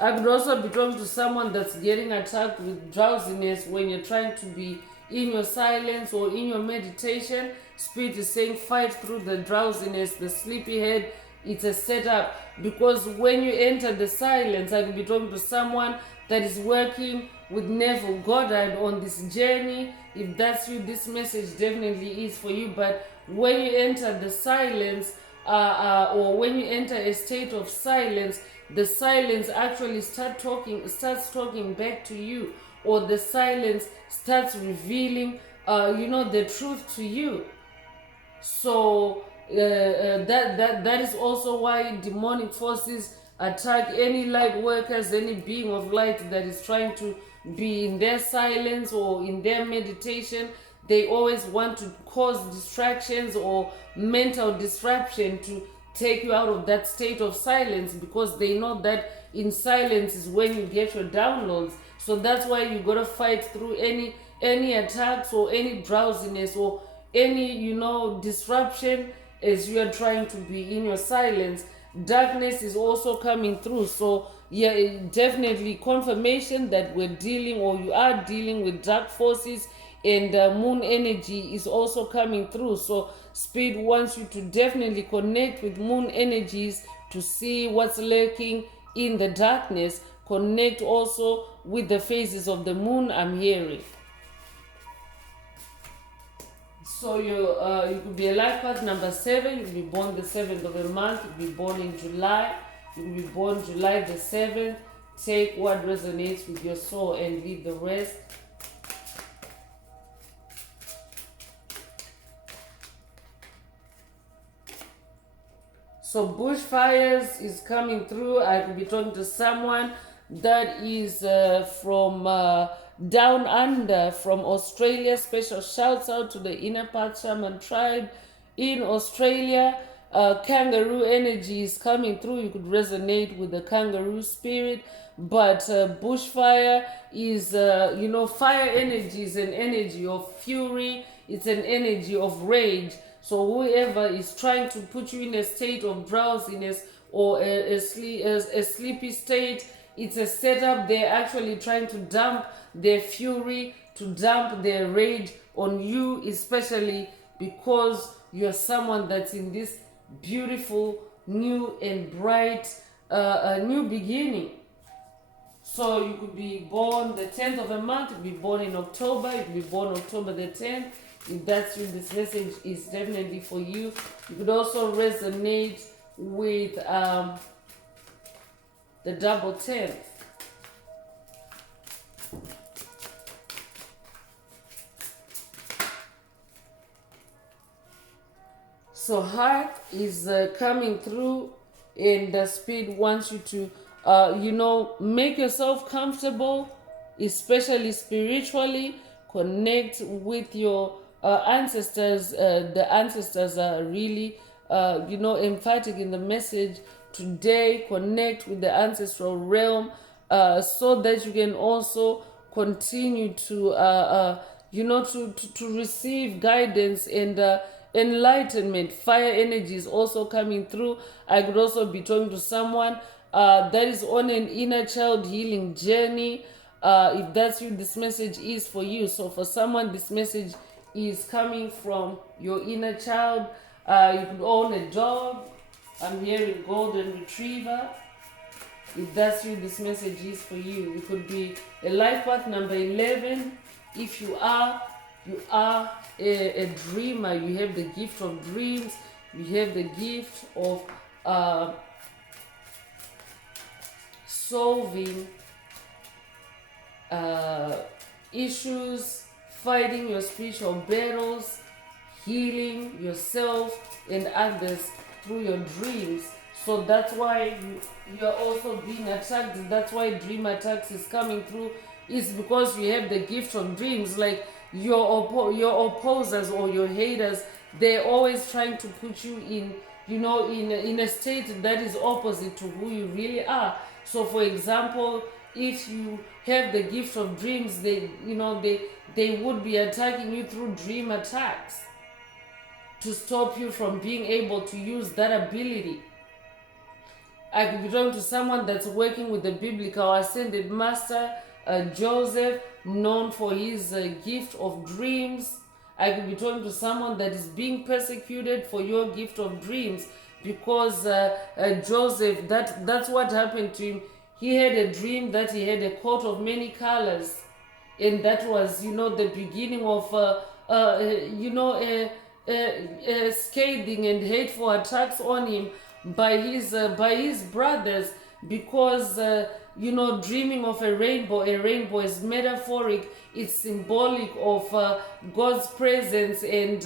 I could also be talking to someone that's getting attacked with drowsiness when you're trying to be in your silence or in your meditation. Spirit is saying fight through the drowsiness, the sleepy head. It's a setup, because when you enter the silence, I could be talking to someone that is working with Neville Goddard on this journey. If that's you, this message definitely is for you. But when you enter the silence, or when you enter a state of silence, the silence actually starts talking back to you, or the silence starts revealing the truth to you. So that is also why demonic forces attack any light workers, any being of light that is trying to be in their silence or in their meditation. They always want to cause distractions or mental disruption to take you out of that state of silence, because they know that in silence is when you get your downloads. So that's why you gotta fight through any attacks or any drowsiness or any disruption as you are trying to be in your silence. Darkness is also coming through. So yeah, definitely confirmation that we're dealing, or you are dealing with dark forces, and moon energy is also coming through. So Spirit wants you to definitely connect with moon energies to see what's lurking in the darkness. Connect also with the phases of the moon, I'm hearing. So you could be a life path number 7. You could be born the 7th of a month. You could be born in July. You could be born July the 7th. Take what resonates with your soul and leave the rest. So bushfires is coming through. I could be talking to someone that is from down under, from Australia. Special shouts out to the Inner Path Shaman tribe in Australia. Kangaroo energy is coming through. You could resonate with the kangaroo spirit. But bushfire is, fire energy is an energy of fury. It's an energy of rage. So whoever is trying to put you in a state of drowsiness or a sleepy state, it's a setup. They're actually trying to dump their fury, to dump their rage on you, especially because you're someone that's in this beautiful, new and bright new beginning. So you could be born the 10th of a month, you could be born in October, you could be born October the 10th. If that's you, this message is definitely for you. You could also resonate with the double 10th. So heart is coming through, and the Spirit wants you to, make yourself comfortable, especially spiritually. Connect with your ancestors. The ancestors are really, emphatic in the message today. Connect with the ancestral realm so that you can also continue to, to receive guidance and enlightenment. Fire energy is also coming through. I could also be talking to someone that is on an inner child healing journey. If that's you, this message is for you. So for someone, this message is coming from your inner child. You could own a dog. I'm hearing golden retriever. If that's you, this message is for you. It could be a life path number 11. If you are a dreamer, you have the gift of dreams, you have the gift of solving issues, fighting your spiritual battles, healing yourself and others through your dreams. So that's why you're also being attacked. That's why dream attacks is coming through. It's because you have the gift of dreams. Like your opposers or your haters, they're always trying to put you in, in a state that is opposite to who you really are. So for example, if you have the gift of dreams, they would be attacking you through dream attacks to stop you from being able to use that ability. I could be talking to someone that's working with the biblical ascended master, Joseph, known for his gift of dreams. I could be talking to someone that is being persecuted for your gift of dreams, because Joseph, that's what happened to him. He had a dream that he had a coat of many colors, and that was, the beginning of, scathing and hateful attacks on him by his brothers, because dreaming of a rainbow is metaphoric. It's symbolic of God's presence, and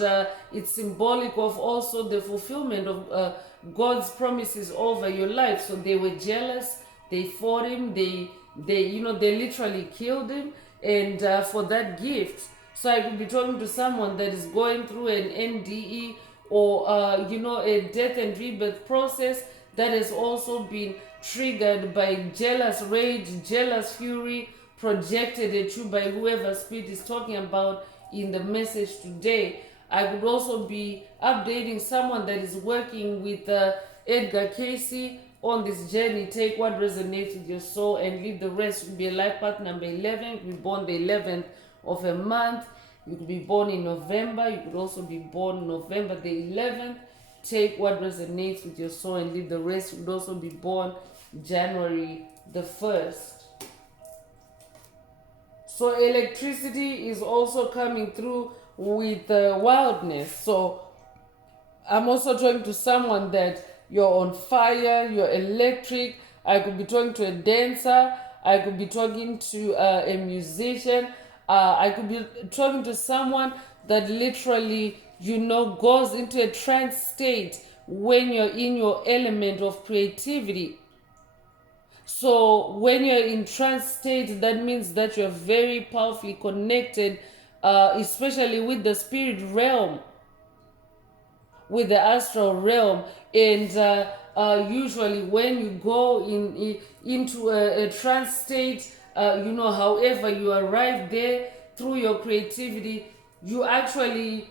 it's symbolic of also the fulfillment of God's promises over your life. So they were jealous, they fought him, they literally killed him, and for that gift. So I could be talking to someone that is going through an NDE, or a death and rebirth process that has also been triggered by jealous rage, jealous fury projected at you by whoever spirit is talking about in the message today. I could also be updating someone that is working with Edgar Casey on this journey. Take what resonates with your soul and leave the rest. You could be a life path number 11. You could be born the 11th of a month. You could be born in November. You could also be born November the 11th. Take what resonates with your soul and leave the rest. You could also be born January the 1st. So electricity is also coming through with wildness. So I'm also talking to someone that you're on fire, you're electric. I could be talking to a dancer. I could be talking to a musician. I could be talking to someone that literally, goes into a trance state when you're in your element of creativity. So when you're in trance state, that means that you're very powerfully connected, especially with the spirit realm, with the astral realm. And usually when you go into a trance state, however you arrive there through your creativity, you actually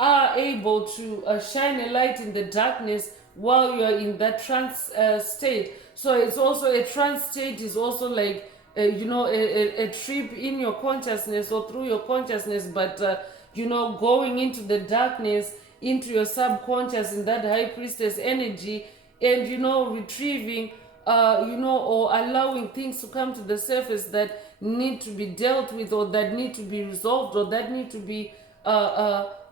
are able to shine a light in the darkness while you're in that trance state. So it's also a trance state is also like a trip in your consciousness or through your consciousness, but going into the darkness, into your subconscious in that high priestess energy, and retrieving or allowing things to come to the surface that need to be dealt with, or that need to be resolved, or that need to be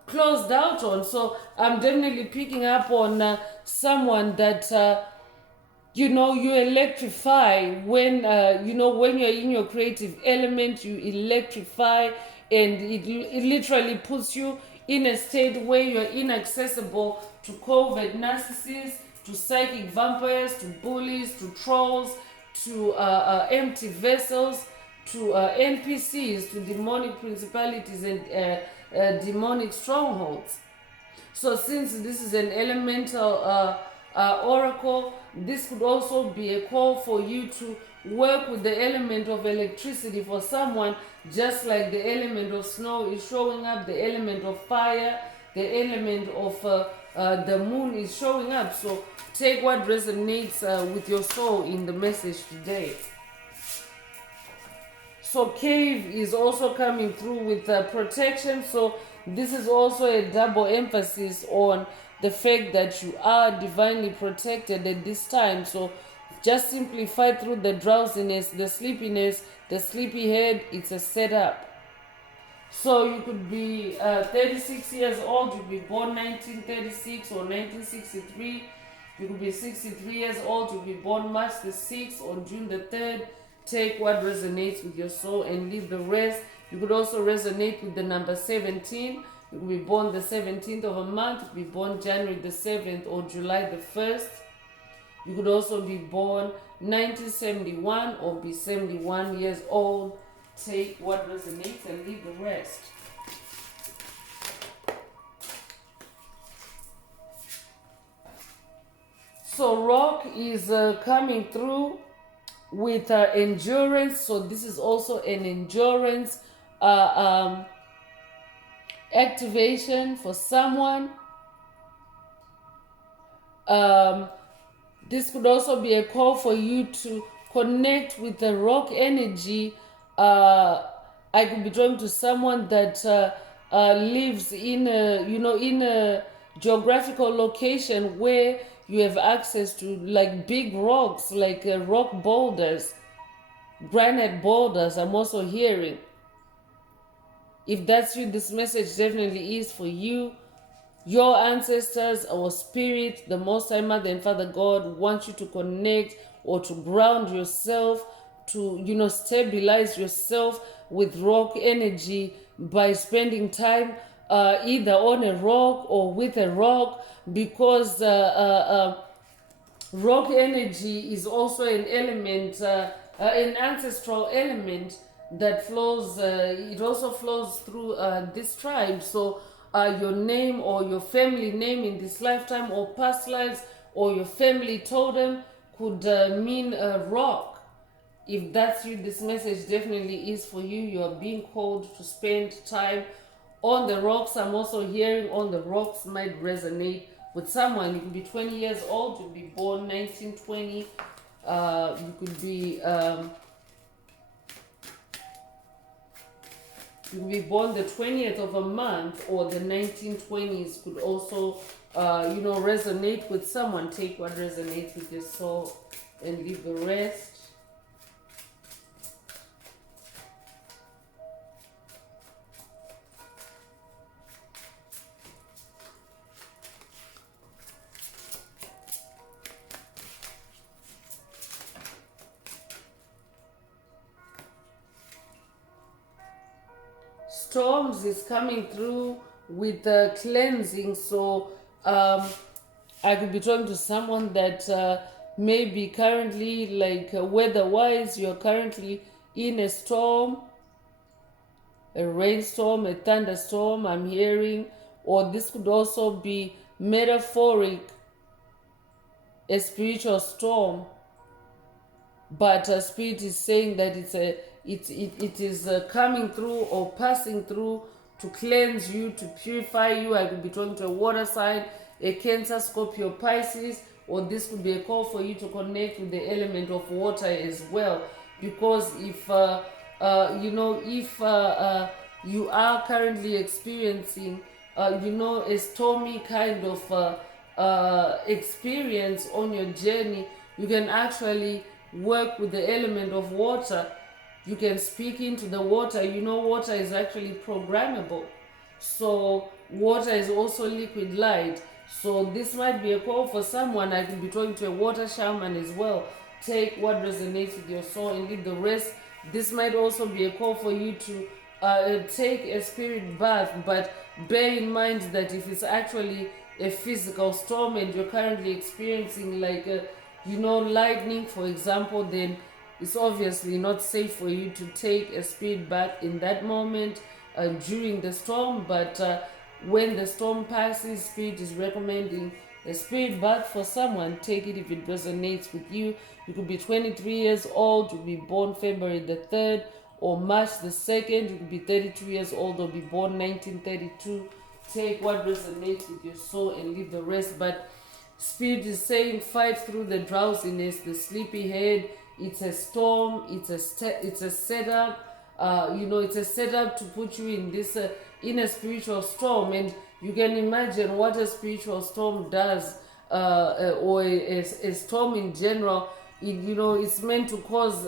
closed out on. So I'm definitely picking up on someone that you electrify when when you're in your creative element. You electrify, and it literally puts you in a state where you're inaccessible to covert narcissists, to psychic vampires, to bullies, to trolls, to empty vessels, to NPCs, to demonic principalities and demonic strongholds. So since this is an elemental oracle, this could also be a call for you to work with the element of electricity for someone, just like the element of snow is showing up, the element of fire, the element of the moon is showing up. So take what resonates with your soul in the message today. So cave is also coming through with protection. So this is also a double emphasis on the fact that you are divinely protected at this time. So just simply fight through the drowsiness, the sleepiness, the sleepy head. It's a setup. So you could be 36 years old, you could be born 1936 or 1963. You could be 63 years old, you could be born March the 6th or June the 3rd. Take what resonates with your soul and leave the rest. You could also resonate with the number 17. You could be born the 17th of a month. You could be born January the 7th or July the 1st. You could also be born 1971 or be 71 years old. Take what resonates and leave the rest. So rock is coming through with endurance. So this is also an endurance activation for someone. This could also be a call for you to connect with the rock energy. I could be drawn to someone that lives in a geographical location where you have access to like big rocks, like rock boulders, granite boulders. I'm also hearing. If that's you, this message definitely is for you. Your ancestors, our spirit, the Most High Mother and Father God want you to connect or to ground yourself, to stabilize yourself with rock energy by spending time either on a rock or with a rock, because rock energy is also an element, an ancestral element that flows. It also flows through this tribe. So your name or your family name in this lifetime or past lives or your family totem could mean a rock. If that's you, this message definitely is for you. You are being called to spend time on the rocks. I'm also hearing on the rocks might resonate with someone. You could be 20 years old, you could be born 1920, you could be born the 20th of a month, or the 1920s could also resonate with someone. Take what resonates with your soul and leave the rest. Storms is coming through with the cleansing. So I could be talking to someone that maybe currently, like weather-wise, you're currently in a storm, a rainstorm, a thunderstorm, I'm hearing. Or this could also be metaphoric, a spiritual storm. But Spirit is saying that it is coming through or passing through to cleanse you, to purify you. I could be talking to a water sign, a Cancer, Scorpio, Pisces, or this could be a call for you to connect with the element of water as well. Because if you are currently experiencing a stormy kind of experience on your journey, you can actually work with the element of water. You can speak into the water. Water is actually programmable. So water is also liquid light. So this might be a call for someone. I could be talking to a water shaman as well. Take what resonates with your soul and leave the rest. This might also be a call for you to take a spirit bath. But bear in mind that if it's actually a physical storm and you're currently experiencing like lightning, for example, then it's obviously not safe for you to take a spirit bath in that moment during the storm. But when the storm passes, Spirit is recommending a spirit bath for someone. Take it if it resonates with you. You could be 23 years old, you could be born February the 3rd or March the 2nd. You could be 32 years old or be born 1932. Take what resonates with your soul and leave the rest. But Spirit is saying fight through the drowsiness, the sleepy head. It's a storm. It's a setup. It's a setup to put you in this in a spiritual storm, and you can imagine what a spiritual storm does, or a storm in general. It's meant to cause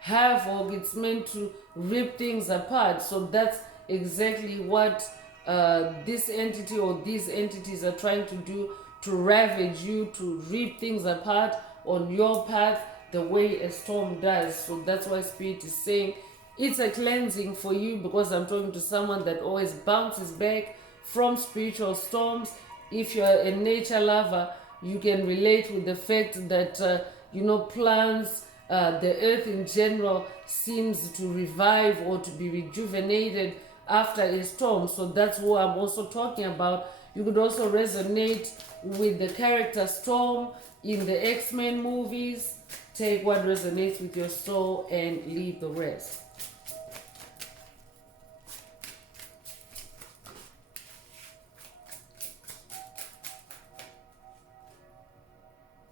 havoc. It's meant to rip things apart. So that's exactly what this entity or these entities are trying to do, to ravage you, to rip things apart on your path the way a storm does. So that's why Spirit is saying It's a cleansing for you, because I'm talking to someone that always bounces back from spiritual storms. If you're a nature lover, you can relate with the fact that plants, the earth in general seems to revive or to be rejuvenated after a storm. So that's what I'm also talking about. You could also resonate with the character Storm in the X-Men movies. Take what resonates with your soul and leave the rest.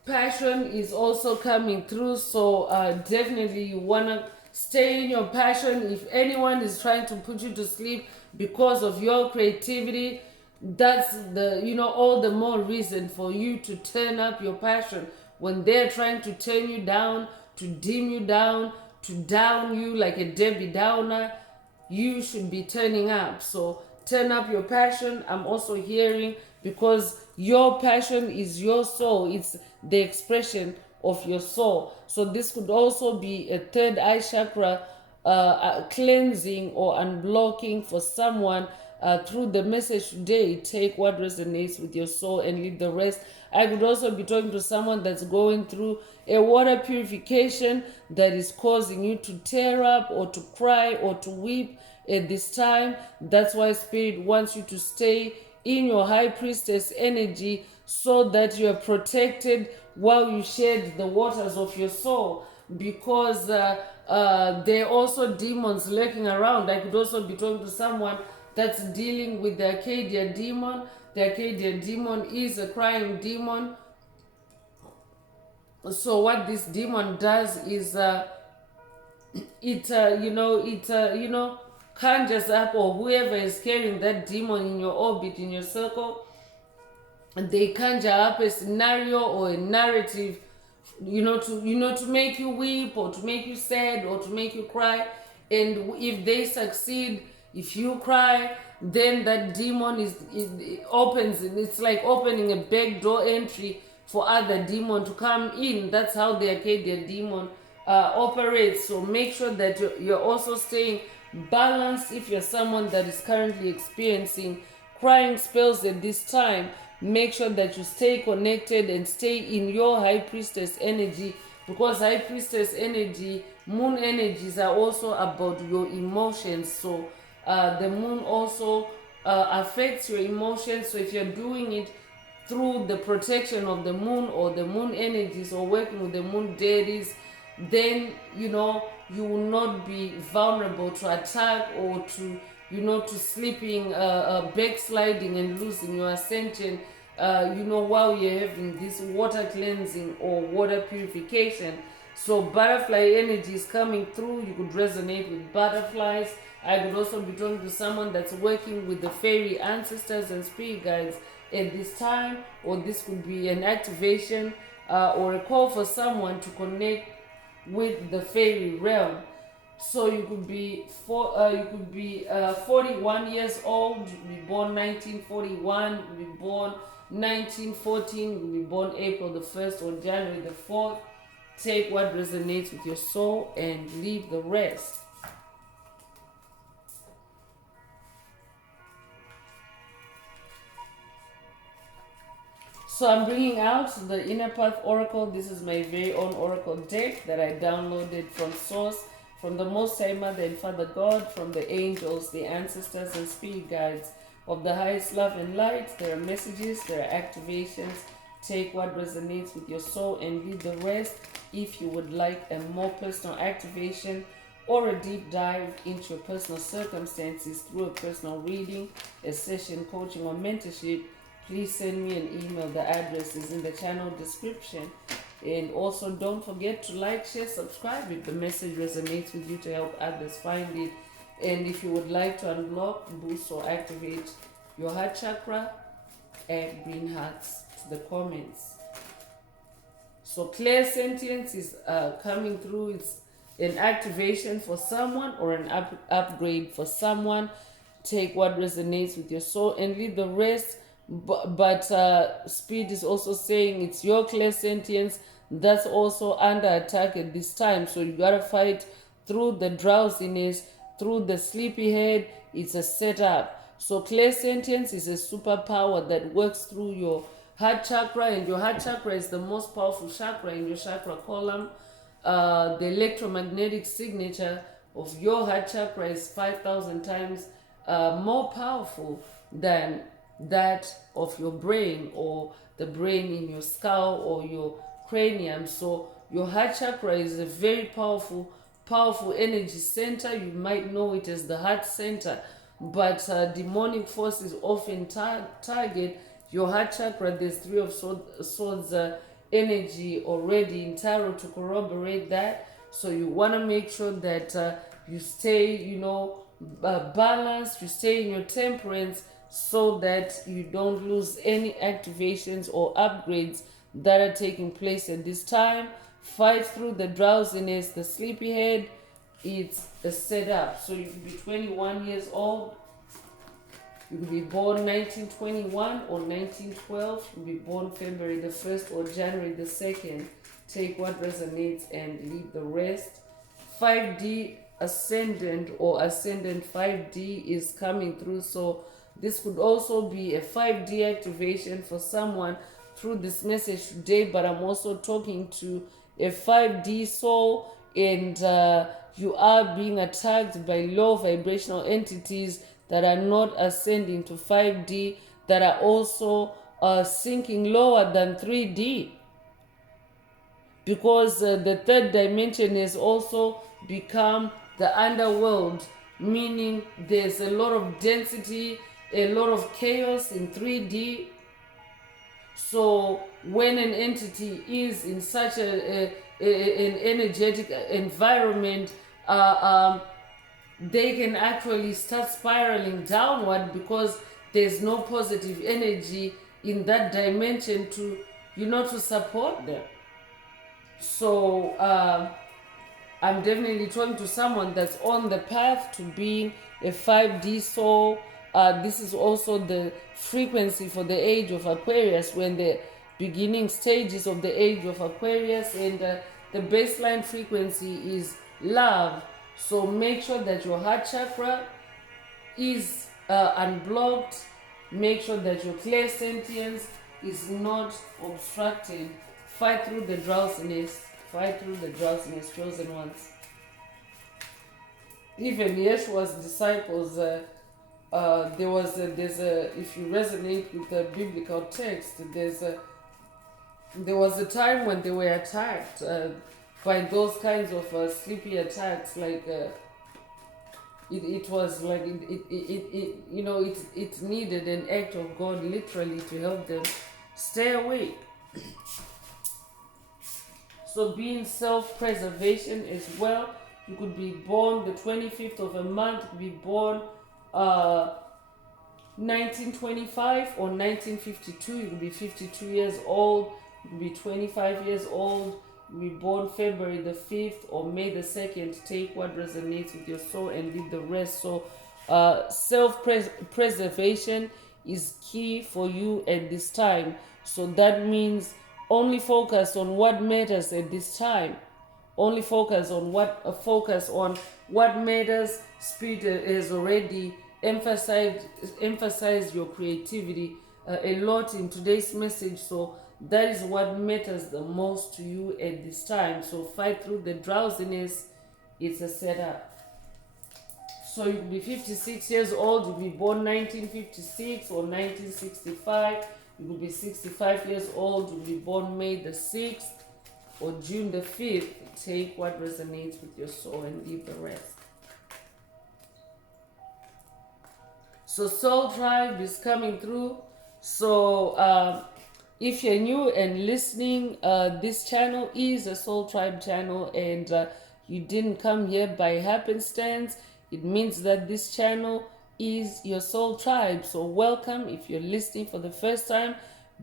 Passion is also coming through, so definitely you want to stay in your passion. If anyone is trying to put you to sleep because of your creativity, that's all the more reason for you to turn up your passion. When they're trying to turn you down, to dim you down, to down you like a Debbie Downer, you should be turning up. So turn up your passion. I'm also hearing, because your passion is your soul, it's the expression of your soul. So this could also be a third eye chakra cleansing or unblocking for someone through the message today. Take what resonates with your soul and leave the rest. I could also be talking to someone that's going through a water purification that is causing you to tear up or to cry or to weep at this time. That's why Spirit wants you to stay in your high priestess energy, so that you are protected while you shed the waters of your soul, because there are also demons lurking around. I could also be talking to someone that's dealing with the Arcadia demon. The Arcadia demon is a crying demon. So what this demon does is it conjures up, or whoever is carrying that demon in your orbit, in your circle, they conjure up a scenario or a narrative, to make you weep or to make you sad or to make you cry. And if they succeed, if you cry, then that demon it opens. It's like opening a back door entry for other demon to come in. That's how the Arcadia demon operates. So make sure that you're also staying balanced. If you're someone that is currently experiencing crying spells at this time, make sure that you stay connected and stay in your high priestess energy, because high priestess energy, moon energies, are also about your emotions. So the moon also affects your emotions. So if you're doing it through the protection of the moon or the moon energies, or working with the moon deities, then you will not be vulnerable to attack or to sleeping, backsliding and losing your ascension, while you're having this water cleansing or water purification. So butterfly energy is coming through. You could resonate with butterflies. I could also be talking to someone that's working with the fairy ancestors and spirit guides at this time, or this could be an activation or a call for someone to connect with the fairy realm. So you could be 41 years old. You could be born 1941. You could be born 1914. You could be born April the 1st or January the 4th. Take what resonates with your soul and leave the rest. So I'm bringing out the Inner Path Oracle. This is my very own Oracle deck that I downloaded from Source, from the Most High Mother and Father God, from the angels, the ancestors and spirit guides of the highest love and light. There are messages, there are activations. Take what resonates with your soul and leave the rest. If you would like a more personal activation or a deep dive into your personal circumstances through a personal reading, a session, coaching, or mentorship, please send me an email. The address is in the channel description. And also don't forget to like, share, subscribe if the message resonates with you, to help others find it. And if you would like to unblock, boost, or activate your heart chakra, add green hearts to the comments. So clear sentience is coming through. It's an activation for someone or an upgrade for someone. Take what resonates with your soul and leave the rest. But Spirit is also saying it's your clear sentience that's also under attack at this time. So you gotta fight through the drowsiness, through the sleepyhead. It's a setup. So clairsentience is a superpower that works through your heart chakra, and your heart chakra is the most powerful chakra in your chakra column. The electromagnetic signature of your heart chakra is 5,000 times more powerful than that of your brain, or the brain in your skull or your cranium. So your heart chakra is a very powerful energy center. You might know it as the heart center, but demonic forces often target your heart chakra. There's three of swords energy already in tarot to corroborate that. So you want to make sure that you stay, balanced, you stay in your temperance, so that you don't lose any activations or upgrades that are taking place at this time. Fight through the drowsiness, the sleepyhead. It's a setup. So you can be 21 years old. You can be born 1921 or 1912. You can be born February the 1st or January the 2nd. Take what resonates and leave the rest. 5D ascendant or ascendant 5D is coming through. So this could also be a 5D activation for someone through this message today, but I'm also talking to a 5D soul, and you are being attacked by low vibrational entities that are not ascending to 5D, that are also sinking lower than 3D, because the third dimension has also become the underworld, meaning there's a lot of density, a lot of chaos in 3D. So when an entity is in such an energetic environment, they can actually start spiraling downward, because there's no positive energy in that dimension to support them. So I'm definitely talking to someone that's on the path to being a 5D soul. This is also the frequency for the age of Aquarius, when the beginning stages of the age of Aquarius, and the baseline frequency is love. So make sure that your heart chakra is unblocked. Make sure that your clairsentience is not obstructed. Fight through the drowsiness. Fight through the drowsiness, chosen ones. Even Yeshua's disciples, if you resonate with the biblical text, there was a time when they were attacked by those kinds of sleepy attacks. Like it was like it needed an act of God literally to help them stay awake. So being self-preservation as well. You could be born the 25th of a month, you could be born 1925 or 1952. You could be 52 years old, you could be 25 years old, you could be born February the 5th or May the 2nd. Take what resonates with your soul and leave the rest. So self-preservation is key for you at this time. So that means only focus on what matters at this time. Only focus on what matters. Spirit has already emphasized your creativity a lot in today's message. So that is what matters the most to you at this time. So fight through the drowsiness. It's a setup. So you could be 56 years old. You could be born 1956 or 1965. You could be 65 years old. You could be born May the 6th or June the 5th. Take what resonates with your soul and leave the rest. So Soul Tribe is coming through. So if you're new and listening, this channel is a Soul Tribe channel, and you didn't come here by happenstance. It means that this channel is your Soul Tribe. So welcome. If you're listening for the first time,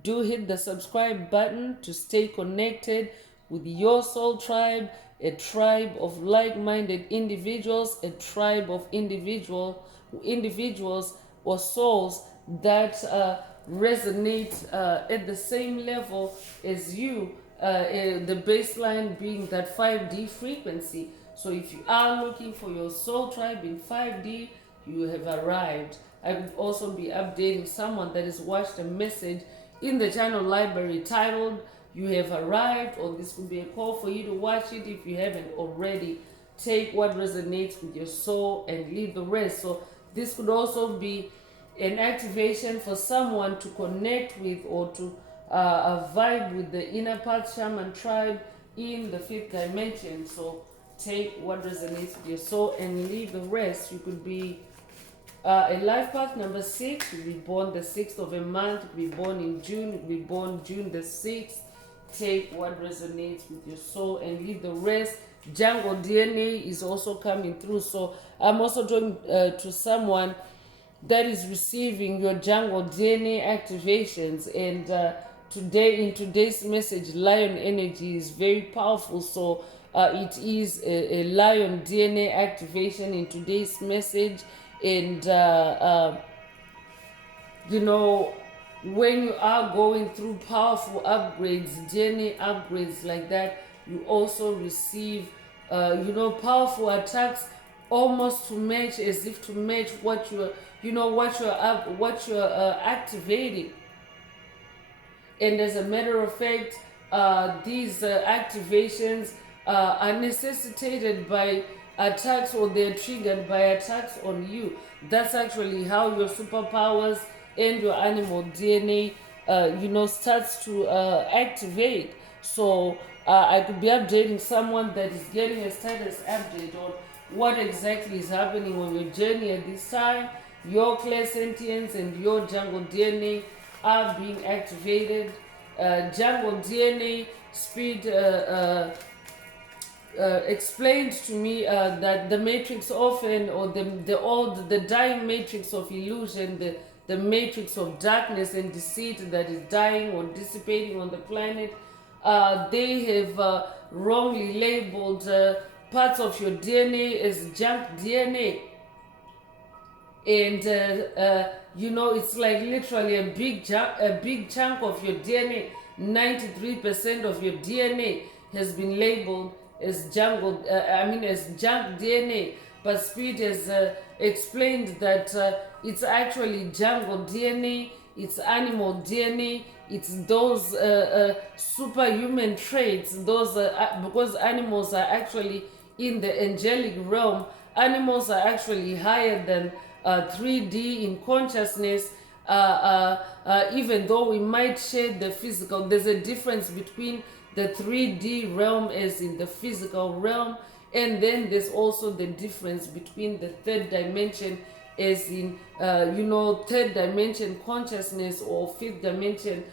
do hit the subscribe button to stay connected with your Soul Tribe, a tribe of like-minded individuals, a tribe of individuals or souls that resonate at the same level as you, the baseline being that 5D frequency. So if you are looking for your soul tribe in 5D, you have arrived. I would also be updating someone that has watched a message in the channel library titled "You Have Arrived," or this could be a call for you to watch it if you haven't already. Take what resonates with your soul and leave the rest. So this could also be an activation for someone to connect with or to vibe with the inner path shaman tribe in the 5th dimension. So take what resonates with your soul and leave the rest. You could be a life path number 6. You could be born the 6th of a month. You could be born in June. You could be born June the 6th. Take what resonates with your soul and leave the rest. Jungle DNA is also coming through. So I'm also talking to someone that is receiving your jungle DNA activations. And today, in today's message, lion energy is very powerful. So it is a lion DNA activation in today's message. And you know, when you are going through powerful upgrades, DNA upgrades like that, you also receive, powerful attacks, almost to match, as if to match what you're activating. And as a matter of fact, these activations are necessitated by attacks, or they're triggered by attacks on you. That's actually how your superpowers and your animal DNA, starts to activate. So I could be updating someone that is getting a status update on what exactly is happening on your journey at this time. Your clairsentience and your jungle DNA are being activated. Jungle DNA speed explained to me that the matrix often, or the dying matrix of illusion, the matrix of darkness and deceit that is dying or dissipating on the planet, they have wrongly labeled parts of your DNA as junk DNA. And it's like literally a big chunk of your DNA. 93% of your DNA has been labeled as junk DNA. But Spirit has explained that it's actually jungle DNA, it's animal DNA, it's those superhuman traits. Those because animals are actually in the angelic realm. Animals are actually higher than 3D in consciousness. Even though we might share the physical, there's a difference between the 3D realm as in the physical realm, and then there's also the difference between the 3rd dimension as in third dimension consciousness or 5th dimension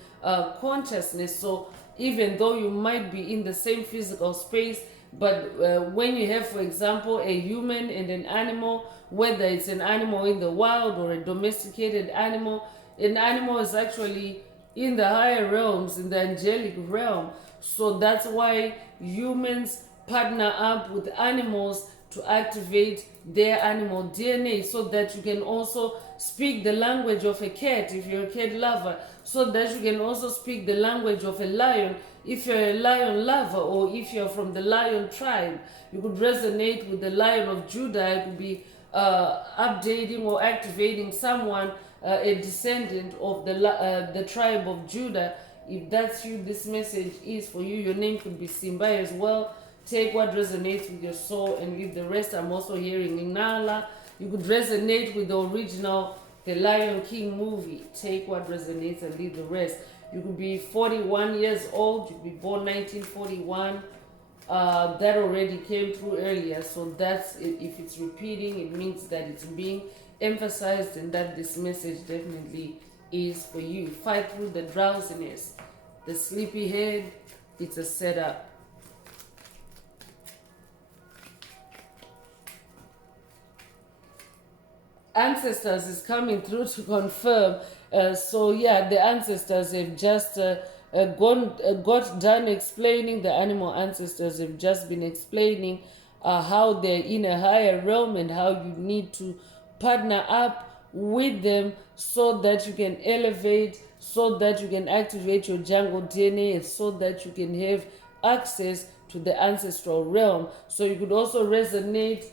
consciousness. So even though you might be in the same physical space, but when you have, for example, a human and an animal, whether it's an animal in the wild or a domesticated animal, an animal is actually in the higher realms, in the angelic realm. So that's why humans partner up with animals to activate their animal DNA, so that you can also speak the language of a cat if you're a cat lover, so that you can also speak the language of a lion if you're a lion lover, or if you're from the lion tribe. You could resonate with the Lion of Judah. I could be updating or activating someone, a descendant of the tribe of Judah. If that's you, this message is for you. Your name could be Simba as well. Take what resonates with your soul and leave the rest. I'm also hearing Inala. You could resonate with the original The Lion King movie. Take what resonates and leave the rest. You could be 41 years old. You could be born 1941. That already came through earlier. So that's if it's repeating, it means that it's being emphasized and that this message definitely is for you. Fight through the drowsiness, the sleepy head. It's a setup. Ancestors is coming through to confirm. The ancestors have just got done explaining. The animal ancestors have just been explaining how they're in a higher realm and how you need to partner up with them so that you can elevate, so that you can activate your jungle DNA, and so that you can have access to the ancestral realm. So you could also resonate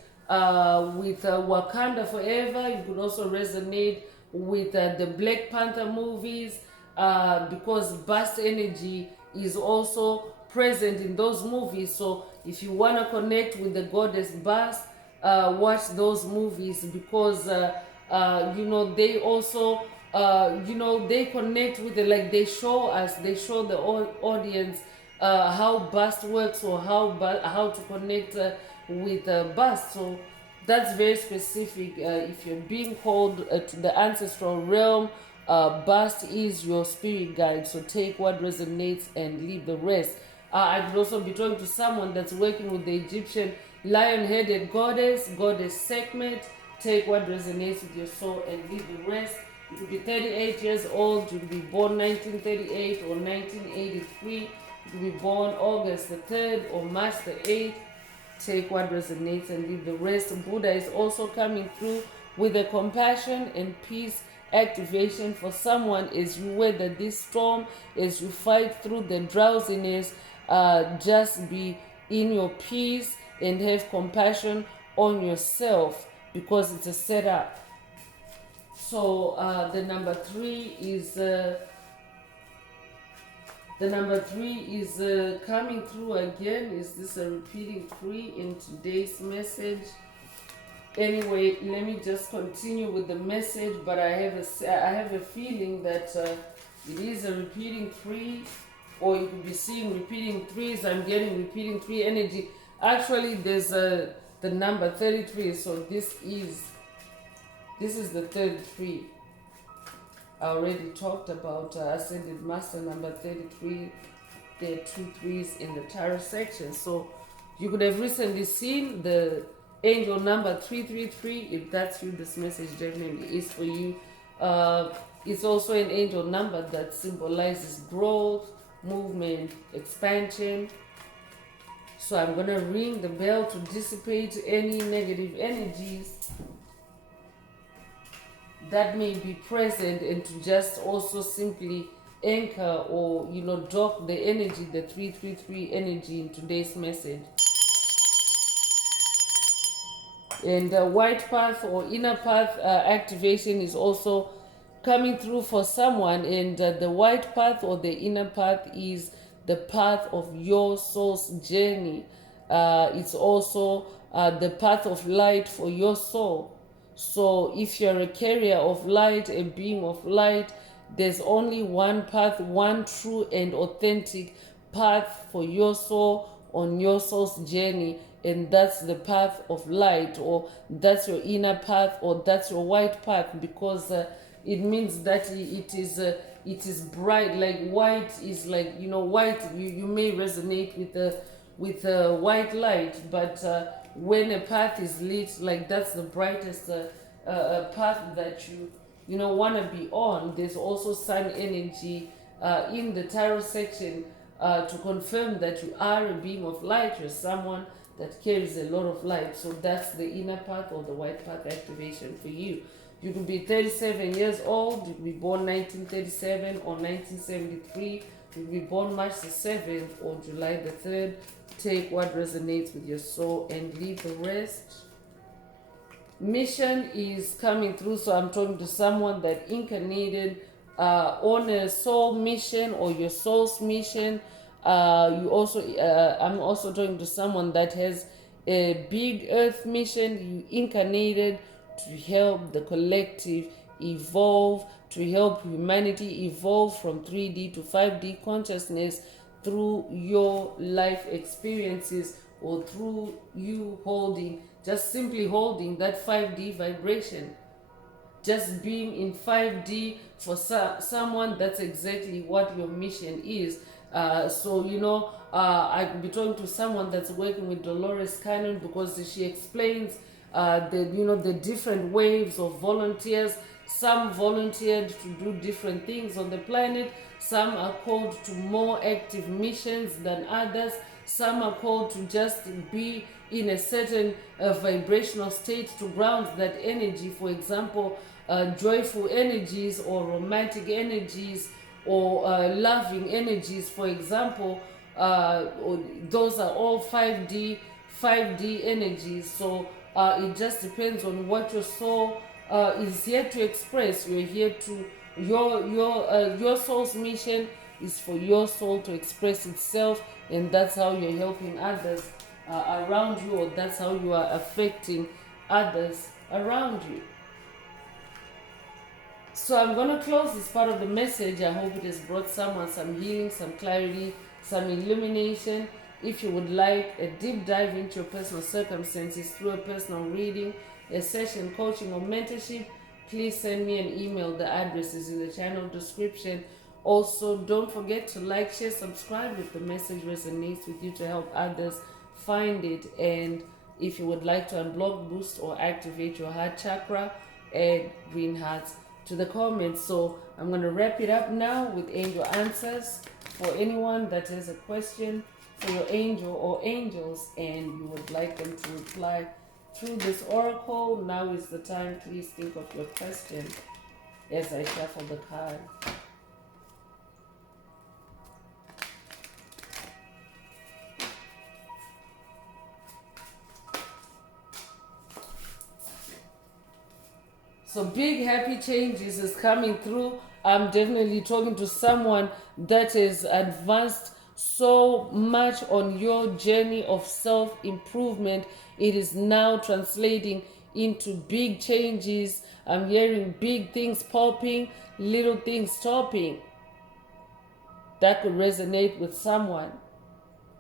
with Wakanda Forever. You could also resonate with the Black Panther movies, because Bast energy is also present in those movies. So if you want to connect with the goddess Bast, watch those movies, because they also they connect with it, like they show us, they show the audience how Bast works, or how to connect with Bast. So that's very specific. If you're being called to the ancestral realm, Bast is your spirit guide. So take what resonates and leave the rest. I could also be talking to someone that's working with the Egyptian lion-headed goddess Sekhmet. Take what resonates with your soul and leave the rest. You could be 38 years old. You could be born 1938 or 1983. You could be born August the 3rd or March the 8th. Take what resonates and leave the rest. Buddha is also coming through with a compassion and peace activation for someone as you weather this storm, as you fight through the drowsiness. Just be in your peace and have compassion on yourself, because it's a setup. So the number three is coming through again. Is this a repeating three in today's message? Anyway, let me just continue with the message, but I have a feeling that it is a repeating three, or you could be seeing repeating threes. I'm getting repeating three energy. Actually, there's the number 33, so this is the 33. I already talked about Ascended Master number 33. There are 2 3s in the tarot section. So you could have recently seen the angel number 333. If that's you, this message definitely is for you. It's also an angel number that symbolizes growth, movement, expansion. So I'm going to ring the bell to dissipate any negative energies that may be present, and to just also simply anchor or dock the energy, the 333 energy in today's message. And white path or inner path activation is also coming through for someone, and the white path or the inner path is the path of your soul's journey. It's also the path of light for your soul. So if you're a carrier of light, a being of light, there's only one path, one true and authentic path for your soul on your soul's journey, and that's the path of light, or that's your inner path, or that's your white path, because it means that it is bright. Like white is like, white, you may resonate with white light, but when a path is lit, like that's the brightest path that you want to be on. There's also sun energy in the tarot section to confirm that you are a being of light. You're someone that carries a lot of light. So that's the inner path or the white path activation for you. You could be 37 years old. You could be born 1937 or 1973. You could be born March the 7th or July the 3rd. Take what resonates with your soul and leave the rest. Mission is coming through, so I'm talking to someone that incarnated on a soul mission or your soul's mission. I'm also talking to someone that has a big earth mission. You incarnated to help the collective evolve, to help humanity evolve from 3D to 5D consciousness through your life experiences, or through you just simply holding that 5D vibration. Just being in 5D for someone, that's exactly what your mission is. I could be talking to someone that's working with Dolores Cannon, because she explains the different waves of volunteers. Some volunteered to do different things on the planet. Some are called to more active missions than others. Some are called to just be in a certain vibrational state to ground that energy. For example, joyful energies or romantic energies or loving energies. For example, those are all 5D energies. So it just depends on what your soul is here to express. You're here to your soul's mission is for your soul to express itself, and that's how you're helping others around you, or that's how you are affecting others around you. So I'm going to close this part of the message. I hope it has brought someone some healing, some clarity, some illumination. If you would like a deep dive into your personal circumstances through a personal reading, a session, coaching, or mentorship, please send me an email. The address is in the channel description. Also, don't forget to like, share, subscribe if the message resonates with you, to help others find it. And if you would like to unblock, boost, or activate your heart chakra, add green hearts to the comments. So I'm going to wrap it up now with angel answers. For anyone that has a question for your angel or angels and you would like them to reply through this oracle, now is the time. Please think of your question as I shuffle the card. So big happy changes is coming through. I'm definitely talking to someone that is advanced so much on your journey of self-improvement. It is now translating into big changes. I'm hearing big things popping, little things stopping. That could resonate with someone.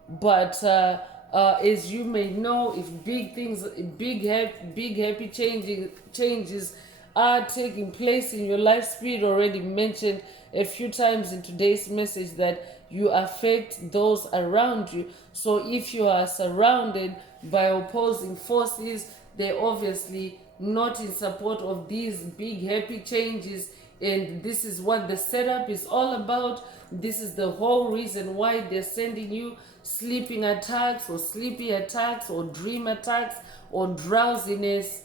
But as you may know, if big things, big happy changes are taking place in your life, Spirit already mentioned a few times in today's message that you affect those around you. So if you are surrounded by opposing forces, they're obviously not in support of these big happy changes. And this is what the setup is all about. This is the whole reason why they're sending you sleeping attacks or sleepy attacks or dream attacks or drowsiness,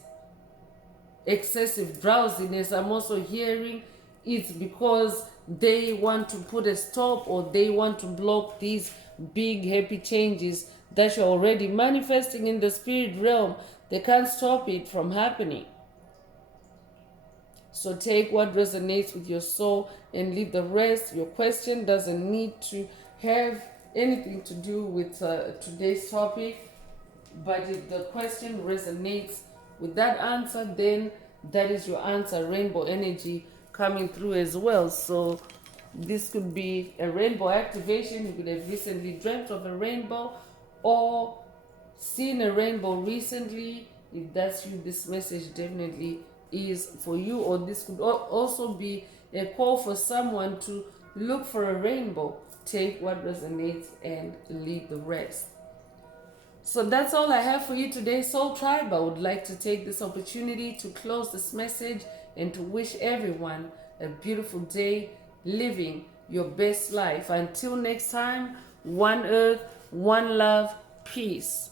excessive drowsiness. I'm also hearing it's because they want to put a stop, or they want to block these big happy changes that you're already manifesting in the spirit realm. They can't stop it from happening. So take what resonates with your soul and leave the rest. Your question doesn't need to have anything to do with today's topic, but if the question resonates with that answer, then that is your answer. Rainbow energy coming through as well. So this could be a rainbow activation. You could have recently dreamt of a rainbow or seen a rainbow recently. If that's you, this message definitely is for you. Or this could also be a call for someone to look for a rainbow. Take what resonates and leave the rest. So that's all I have for you today, Soul Tribe. I would like to take this opportunity to close this message and to wish everyone a beautiful day, living your best life. Until next time, one earth, one love, peace.